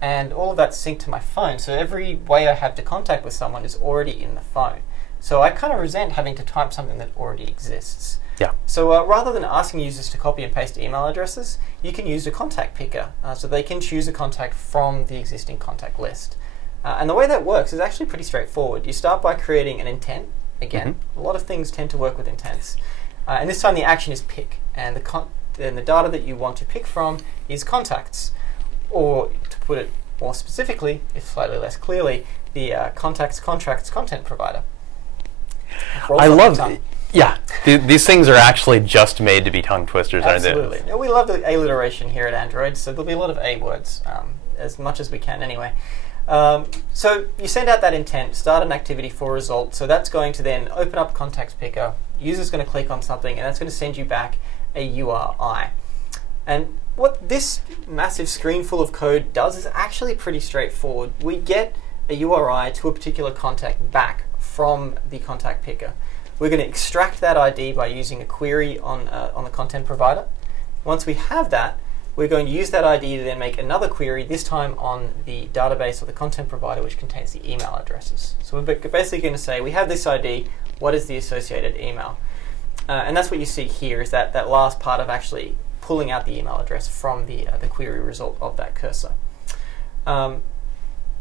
And all of that's synced to my phone, so every way I have to contact with someone is already in the phone. So I kind of resent having to type something that already exists. Yeah. So rather than asking users to copy and paste email addresses, you can use a contact picker, so they can choose a contact from the existing contact list. And the way that works is actually pretty straightforward. You start by creating an intent. Again, a lot of things tend to work with intents. And this time the action is pick, and the data that you want to pick from is contacts, or to put it more specifically, if slightly less clearly, the contacts contracts content provider. I love it. Yeah, these things are actually just made to be tongue twisters, aren't they? Absolutely. We love the alliteration here at Android, so there'll be a lot of A words, as much as we can anyway. So you send out that intent, start an activity for a result. So that's going to then open up Context Picker. User's going to click on something, and that's going to send you back a URI. And what this massive screen full of code does is actually pretty straightforward. We get a URI to a particular contact back from the contact picker. We're going to extract that ID by using a query on the content provider. Once we have that, we're going to use that ID to then make another query, this time on the database or the content provider, which contains the email addresses. So we're basically going to say, we have this ID, what is the associated email? And that's what you see here, is that last part of actually pulling out the email address from the query result of that cursor.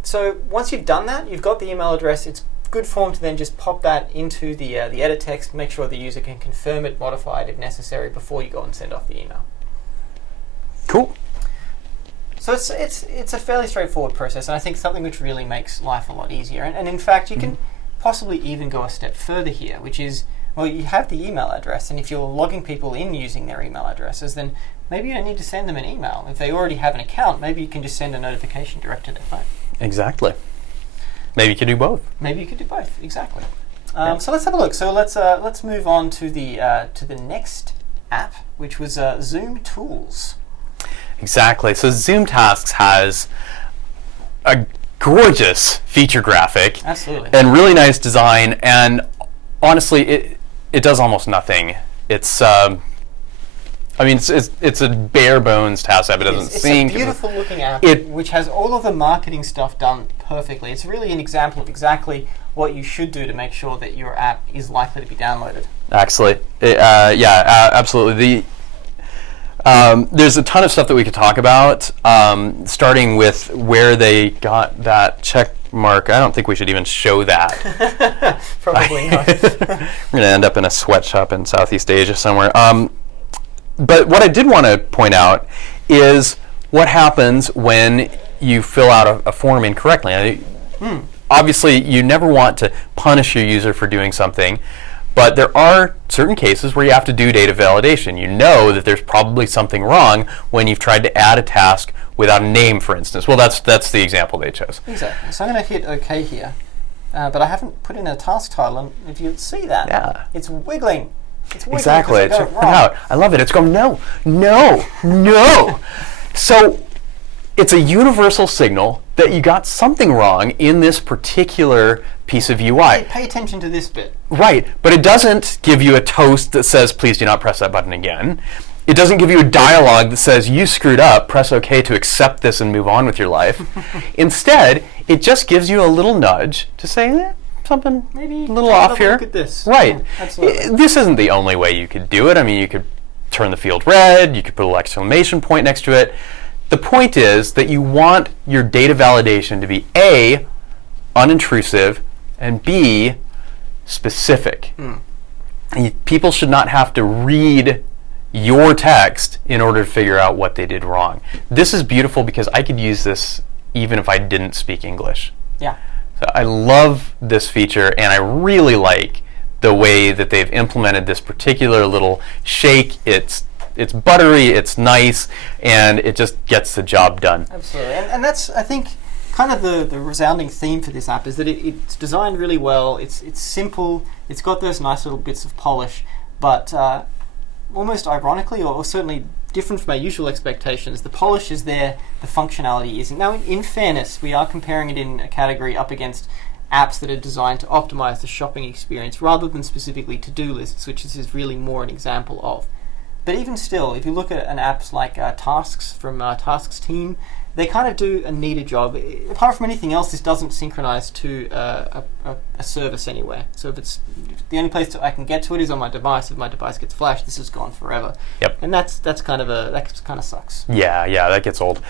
So once you've done that, you've got the email address, it's good form to then just pop that into the edit text, make sure the user can confirm it, modify it if necessary, before you go and send off the email. Cool. So it's a fairly straightforward process, and I think something which really makes life a lot easier. And in fact, you can possibly even go a step further here, which is, well, you have the email address, and if you're logging people in using their email addresses, then maybe you don't need to send them an email. If they already have an account, maybe you can just send a notification direct to their phone. Exactly. Maybe you could do both. Maybe you could do both. Exactly. So let's have a look. So let's move on to the next app, which was Zoum Tools. Exactly. So Zoum Tasks has a gorgeous feature graphic. Absolutely. And really nice design. And honestly, it does almost nothing. It's it's a bare bones task app. It doesn't seem. It's a beautiful looking app which has all of the marketing stuff done perfectly. It's really an example of exactly what you should do to make sure that your app is likely to be downloaded. Actually, absolutely. There's a ton of stuff that we could talk about, starting with where they got that check mark. I don't think we should even show that. Probably not. We're going to end up in a sweatshop in Southeast Asia somewhere. But what I did want to point out is what happens when you fill out a form incorrectly. Obviously, you never want to punish your user for doing something, but there are certain cases where you have to do data validation. You know that there's probably something wrong when you've tried to add a task without a name, for instance. Well, that's the example they chose. Exactly. So I'm going to hit OK here, but I haven't put in a task title, and if you see that, it's wiggling. It's wiggling. Exactly. Check it out. I love it. It's going, no. So it's a universal signal that you got something wrong in this particular piece of UI. Pay attention to this bit. Right, but it doesn't give you a toast that says, please do not press that button again. It doesn't give you a dialogue that says, you screwed up, press OK to accept this and move on with your life. Instead, it just gives you a little nudge to say, something maybe a little off here. Look at this. Right. Yeah, absolutely. This isn't the only way you could do it. I mean, you could turn the field red, you could put a little exclamation point next to it. The point is that you want your data validation to be A, unintrusive, and B, specific. People should not have to read your text in order to figure out what they did wrong. This is beautiful because I could use this even if I didn't speak English. Yeah. So I love this feature, and I really like the way that they've implemented this particular little shake. It's buttery, it's nice, and it just gets the job done. Absolutely. And that's, I think, kind of the resounding theme for this app is that it's designed really well, it's simple, it's got those nice little bits of polish, but almost ironically, or certainly different from our usual expectations, the polish is there, the functionality isn't. Now, in fairness, we are comparing it in a category up against apps that are designed to optimize the shopping experience rather than specifically to-do lists, which this is really more an example of. But even still, if you look at an apps like Tasks from Tasks team, they kind of do a neater job. Apart from anything else, this doesn't synchronize to a service anywhere. So if it's the only place that I can get to it is on my device. If my device gets flashed, this is gone forever. Yep. And that kind of sucks. Yeah, that gets old.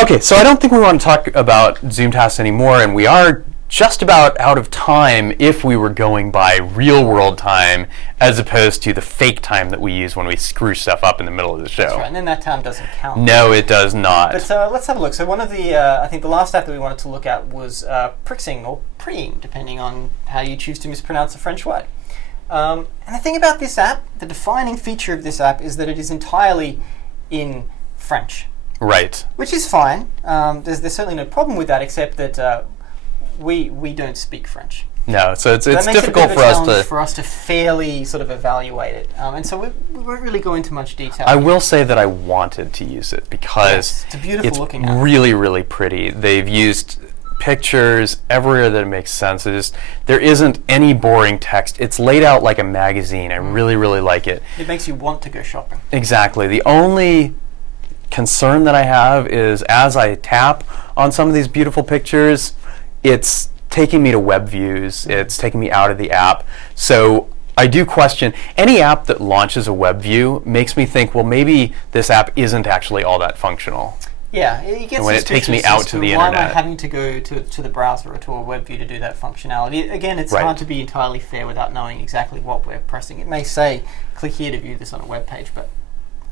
Okay, so I don't think we want to talk about Zoum Tasks anymore, and we are just about out of time if we were going by real world time as opposed to the fake time that we use when we screw stuff up in the middle of the show. That's right, and then that time doesn't count. No, it does not. But let's have a look. So one of the, I think the last app that we wanted to look at was Prixing, or Prixing, depending on how you choose to mispronounce a French word. And the thing about this app, the defining feature of this app is that it is entirely in French. Right. which is fine. There's certainly no problem with that, except that we don't speak French. No, so it's That makes difficult it a for bit of a us challenge to. for us to fairly sort of evaluate it, and so we won't really go into much detail. I will say that I wanted to use it because Yes, it's a beautiful looking app. really, really pretty. They've used pictures everywhere that it makes sense. There isn't any boring text. It's laid out like a magazine. I really, really like it. It makes you want to go shopping. Exactly. The only concern that I have is as I tap on some of these beautiful pictures, it's taking me to web views. It's taking me out of the app. So I do question any app that launches a web view makes me think, well, maybe this app isn't actually all that functional. Yeah, it gets when it takes me suspicious out as to the why am I internet. having to go to the browser or to a web view to do that functionality? Again, it's Right. hard to be entirely fair without knowing exactly what we're pressing. It may say, click here to view this on a web page, but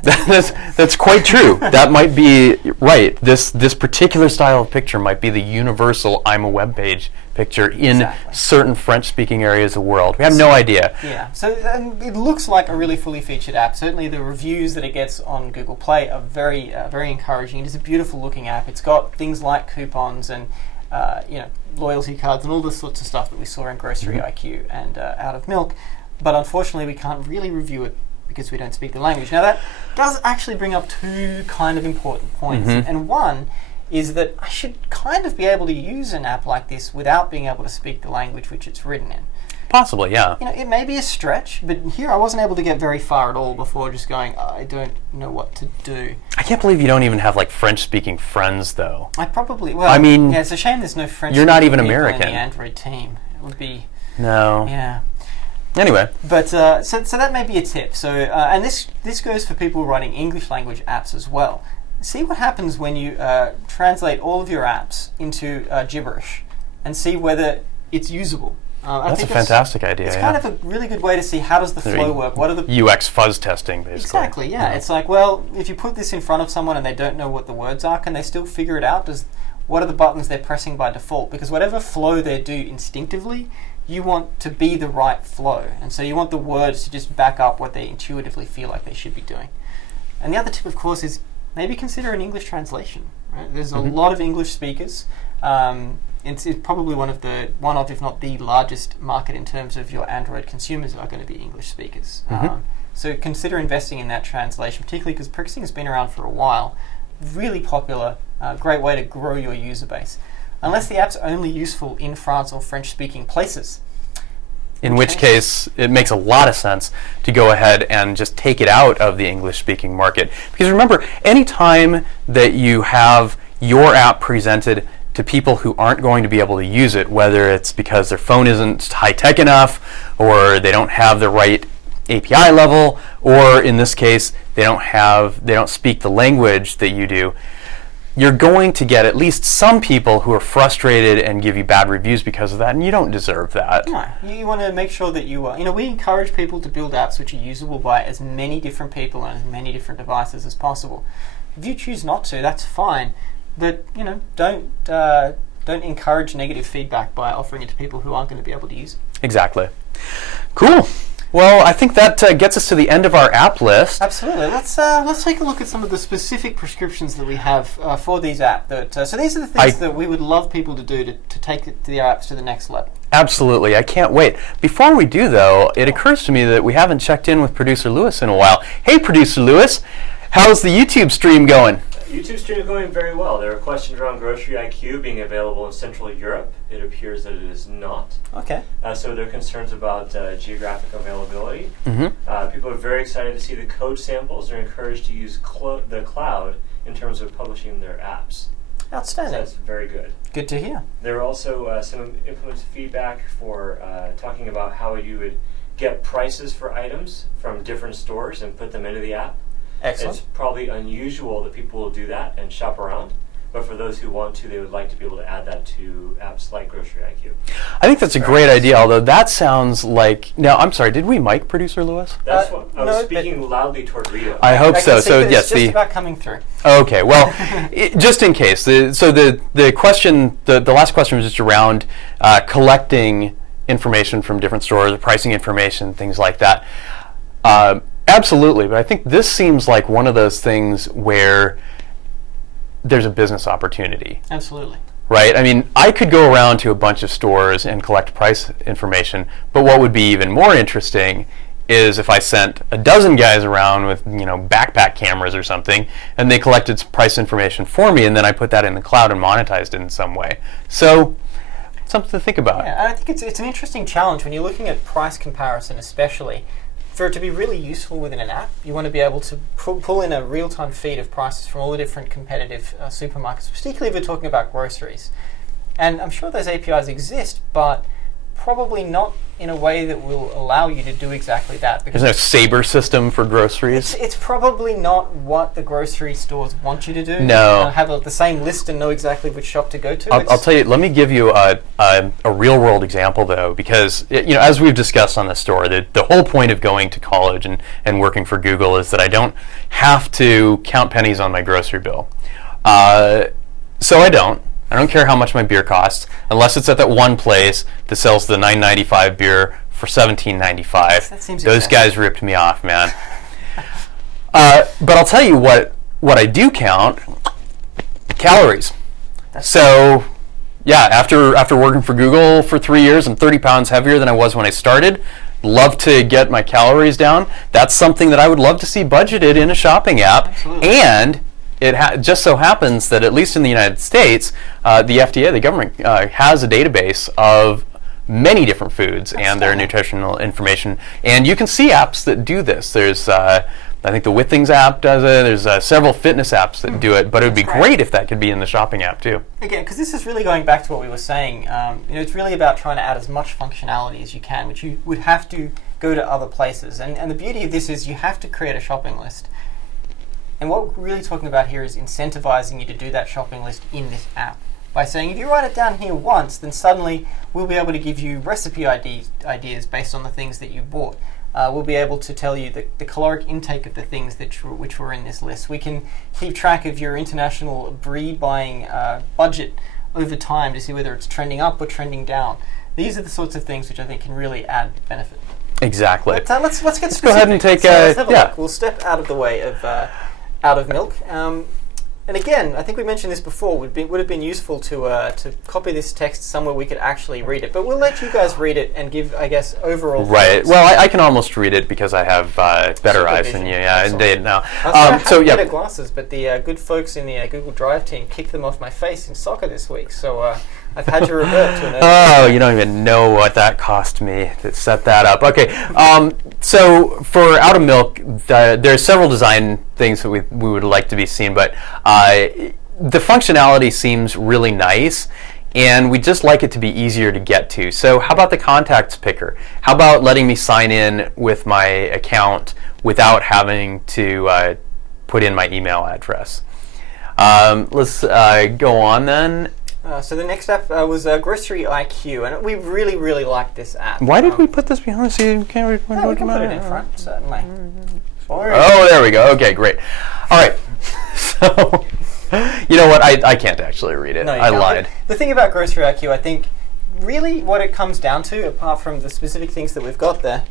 That's quite true. That might be right. This particular style of picture might be the universal I'm a web page picture in Exactly. certain French-speaking areas of the world. We have no idea. yeah. So it looks like a really fully featured app. Certainly the reviews that it gets on Google Play are very encouraging. It is a beautiful looking app. It's got things like coupons and loyalty cards and all the sorts of stuff that we saw in Grocery IQ and Out of Milk. But unfortunately, we can't really review it because we don't speak the language. Now that does actually bring up two kind of important points. And one is that I should kind of be able to use an app like this without being able to speak the language which it's written in. Possibly, yeah. It may be a stretch, but here I wasn't able to get very far at all before just going, I don't know what to do. I can't believe you don't even have like French-speaking friends, though. I probably, I mean, yeah, it's a shame there's no French. you're not even people American. in the Android team. It would be, No. yeah. Anyway, But so that may be a tip. So and this goes for people writing English language apps as well. See what happens when you translate all of your apps into gibberish, and see whether it's usable. I that's a think fantastic idea. It's yeah. kind of a really good way to see how does the flow work. What are the UX fuzz testing, basically. exactly? Yeah, it's like, well, if you put this in front of someone and they don't know what the words are, can they still figure it out? What are the buttons they're pressing by default? Because whatever flow they do instinctively, you want to be the right flow, and so you want the words to just back up what they intuitively feel like they should be doing. And the other tip, of course, is maybe consider an English translation. Right? There's a lot of English speakers. It's probably one of, if not the largest market in terms of your Android consumers are going to be English speakers. So consider investing in that translation, particularly because Prixing has been around for a while. Really popular, great way to grow your user base. Unless the app's only useful in France or French-speaking places. In which case, it makes a lot of sense to go ahead and just take it out of the English-speaking market. Because remember, anytime that you have your app presented to people who aren't going to be able to use it, whether it's because their phone isn't high-tech enough, or they don't have the right API level, or in this case, they don't speak the language that you do, you're going to get at least some people who are frustrated and give you bad reviews because of that, and you don't deserve that. No, you want to make sure that you are. We encourage people to build apps which are usable by as many different people on as many different devices as possible. If you choose not to, that's fine, but don't encourage negative feedback by offering it to people who aren't going to be able to use it. Exactly. Cool. Well, I think that gets us to the end of our app list. Absolutely. Let's take a look at some of the specific prescriptions that we have for these apps. So these are the things that we would love people to do to take their apps to the next level. Absolutely. I can't wait. Before we do, though, it occurs to me that we haven't checked in with Producer Lewis in a while. Hey, Producer Lewis, how's the YouTube stream going? YouTube stream is going very well. There are questions around Grocery IQ being available in Central Europe. It appears that it is not. Okay. So there are concerns about geographic availability. Mm-hmm. People are very excited to see the code samples. They're encouraged to use the cloud in terms of publishing their apps. Outstanding. So that's very good. Good to hear. There are also some implemented feedback for talking about how you would get prices for items from different stores and put them into the app. Excellent. It's probably unusual that people will do that and shop around, but for those who want to, they would like to be able to add that to apps like Grocery IQ. I think that's a great idea, although that sounds like... Now, I'm sorry, did we mic Producer Lewis? That's what I was no, speaking loudly toward Reto. I hope so. It's just about coming through. Okay, well, just in case. The question, the last question was just around collecting information from different stores, pricing information, things like that. Absolutely, but I think this seems like one of those things where there's a business opportunity. Absolutely. Right? I mean, I could go around to a bunch of stores and collect price information, but what would be even more interesting is if I sent a dozen guys around with, backpack cameras or something, and they collected price information for me, and then I put that in the cloud and monetized it in some way. So, something to think about. Yeah, I think it's an interesting challenge when you're looking at price comparison, especially. For it to be really useful within an app, you want to be able to pull in a real-time feed of prices from all the different competitive supermarkets, particularly if we're talking about groceries. And I'm sure those APIs exist, but probably not in a way that will allow you to do exactly that. There's no Sabre system for groceries? It's probably not what the grocery stores want you to do. No. Have the same list and know exactly which shop to go to. I'll tell you, let me give you a real-world example, though, because as we've discussed on the store, the whole point of going to college and working for Google is that I don't have to count pennies on my grocery bill. So I don't care how much my beer costs, unless it's at that one place that sells the $9.95 beer for $17.95. That seems Those exact. guys ripped me off, man. But I'll tell you what I do count: calories. So, yeah, after working for Google for 3 years, I'm 30 pounds heavier than I was when I started. Love to get my calories down. That's something that I would love to see budgeted in a shopping app. Absolutely. And it just so happens that, at least in the United States, the FDA, the government, has a database of many different foods and their nutritional information. And you can see apps that do this. There's, I think the With Things app does it. There's several fitness apps that do it. But it would be great if that could be in the shopping app too. Again, because this is really going back to what we were saying. It's really about trying to add as much functionality as you can, which you would have to go to other places. And the beauty of this is you have to create a shopping list. And what we're really talking about here is incentivizing you to do that shopping list in this app. By saying, if you write it down here once, then suddenly we'll be able to give you recipe ideas based on the things that you bought. We'll be able to tell you the caloric intake of the things which were in this list. We can keep track of your international brie buying budget over time to see whether it's trending up or trending down. These are the sorts of things which I think can really add benefit. Exactly. But let's get specific. Go ahead and take let's have a look. We'll step out of the way of out of milk. And again, I think we mentioned this before, would have been useful to copy this text somewhere we could actually read it. But we'll let you guys read it and give, I guess, overall Right. thoughts. Well, I can almost read it because I have better eyes than you. Yeah, Excellent. indeed. No. I have better glasses, but the good folks in the Google Drive team kicked them off my face in soccer this week. So I've had to revert to an early Oh, you don't even know what that cost me to set that up. Okay, so for Out of Milk, there are several design things that we would like to be seen, but the functionality seems really nice, and we'd just like it to be easier to get to. So how about the contacts picker? How about letting me sign in with my account without having to put in my email address? Let's go on then. So the next app was Grocery IQ, and we really, really liked this app. Why did we put this behind the scene? We can put it in front, certainly. Oh, there we go. Okay, great. All right. So, you know what? I can't actually read it. No, you I can't. lied. The thing about Grocery IQ, I think, really what it comes down to, apart from the specific things that we've got there.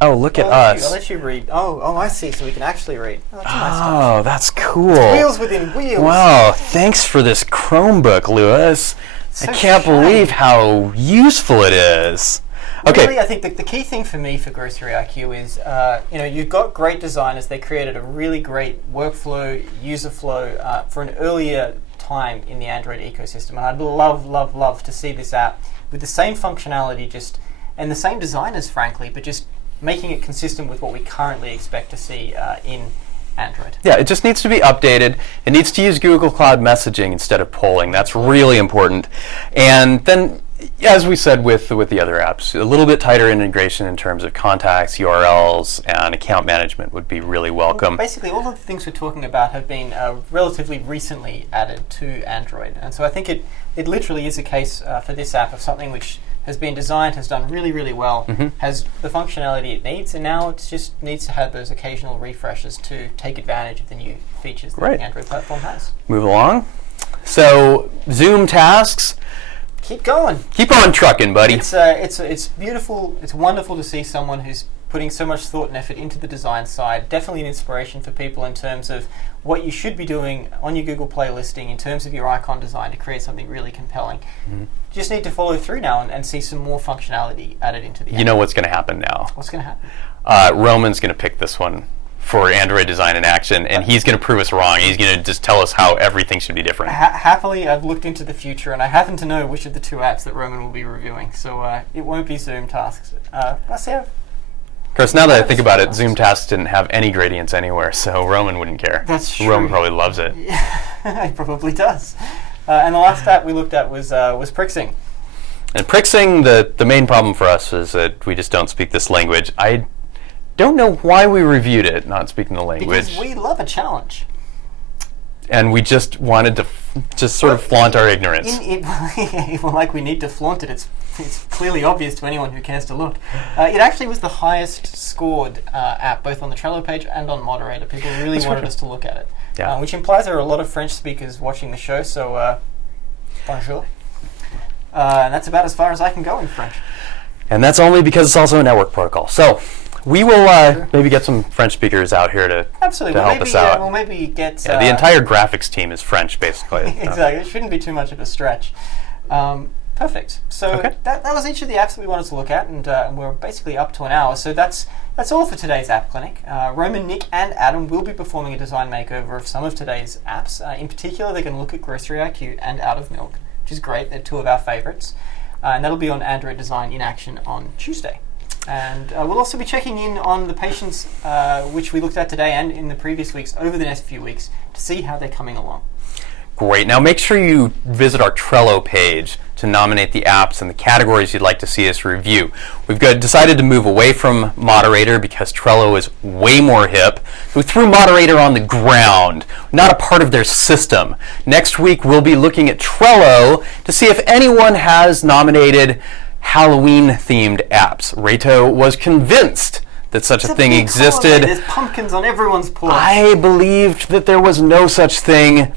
Oh, look at I'll us. let you read. Oh, I see. So we can actually read. Oh, that's a nice touch. Oh, that's cool. Wheels within wheels. Wow, thanks for this Chromebook, Lewis. So I can't shiny. believe how useful it is. Okay. Really, I think the key thing for me for Grocery IQ is, you've got great designers. They created a really great workflow, user flow for an earlier time in the Android ecosystem. And I'd love to see this app with the same functionality, and the same designers, frankly, but just making it consistent with what we currently expect to see in Android. Yeah, it just needs to be updated. It needs to use Google Cloud Messaging instead of polling. That's really important. And then, as we said with the other apps, a little bit tighter integration in terms of contacts, URLs, and account management would be really welcome. Well, basically, all of the things we're talking about have been relatively recently added to Android. And so I think it literally is a case for this app of something which has been designed, has done really, really well, has the functionality it needs, and now it just needs to have those occasional refreshes to take advantage of the new features that the Android platform has. Move along. So, Zoom Tasks. Keep going. Keep on trucking, buddy. It's beautiful. It's wonderful to see someone who's putting so much thought and effort into the design side. Definitely an inspiration for people in terms of what you should be doing on your Google Play listing in terms of your icon design to create something really compelling. You just need to follow through now and see some more functionality added into the app. You know what's going to happen now? What's going to happen? Roman's going to pick this one for Android design in action, and he's going to prove us wrong. He's going to just tell us how everything should be different. Happily, I've looked into the future, and I happen to know which of the 2 apps that Roman will be reviewing, so it won't be Zoom Tasks. Let's see how... Of course, now that I think about it, Zoom Tasks didn't have any gradients anywhere, so Roman wouldn't care. That's true. Roman probably loves it. He probably does. And the last app we looked at was Prixing. And Prixing, the main problem for us is that we just don't speak this language. I don't know why we reviewed it, not speaking the language. Because we love a challenge. And we just wanted to just sort of flaunt our ignorance. Well, like we need to flaunt it. It's clearly obvious to anyone who cares to look. It actually was the highest scored app, both on the Trello page and on Moderator. People really wanted us to look at it. Yeah. Which implies there are a lot of French speakers watching the show, so bonjour. And that's about as far as I can go in French. And that's only because it's also a network protocol. So we will maybe get some French speakers out here to help us out. We'll maybe get... the entire graphics team is French, basically. Exactly. It shouldn't be too much of a stretch. Perfect. So that was each of the apps that we wanted to look at, and we're basically up to an hour. So that's all for today's App Clinic. Roman, Nick, and Adam will be performing a design makeover of some of today's apps. In particular, they're going to look at Grocery IQ and Out of Milk, which is great. They're 2 of our favorites. And that'll be on Android Design in Action on Tuesday. And we'll also be checking in on the patients which we looked at today and in the previous weeks over the next few weeks to see how they're coming along. Great. Now make sure you visit our Trello page to nominate the apps and the categories you'd like to see us review. We've decided to move away from Moderator because Trello is way more hip. We threw Moderator on the ground, not a part of their system. Next week we'll be looking at Trello to see if anyone has nominated Halloween-themed apps. Reto was convinced that such a thing existed. Holiday. There's pumpkins on everyone's porch. I believed that there was no such thing.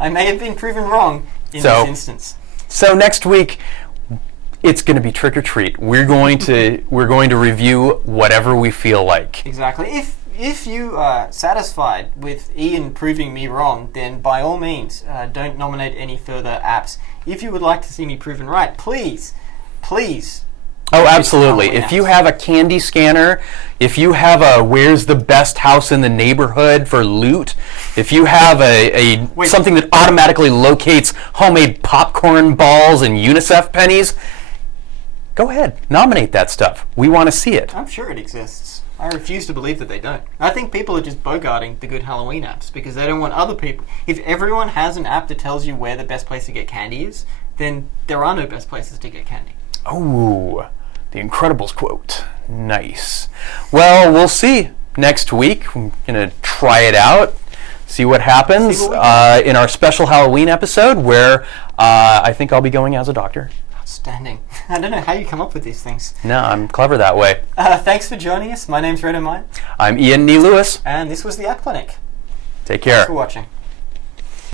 I may have been proven wrong in this instance. So next week, it's going to be trick or treat. We're going to review whatever we feel like. Exactly. If you are satisfied with Ian proving me wrong, then by all means, don't nominate any further apps. If you would like to see me proven right, please. Oh, absolutely. If you have a candy scanner, if you have a where's the best house in the neighborhood for loot, if you have something that automatically locates homemade popcorn balls and UNICEF pennies, go ahead, nominate that stuff. We want to see it. I'm sure it exists. I refuse to believe that they don't. I think people are just bogarting the good Halloween apps because they don't want other people. If everyone has an app that tells you where the best place to get candy is, then there are no best places to get candy. Oh, the Incredibles quote. Nice. Well, we'll see next week. I'm going to try it out, see what happens in our special Halloween episode where I think I'll be going as a doctor. Outstanding. I don't know how you come up with these things. No, I'm clever that way. Thanks for joining us. My name's Reto Meier. I'm Ian Nee Lewis. And this was the App Clinic. Take care. Thanks for watching.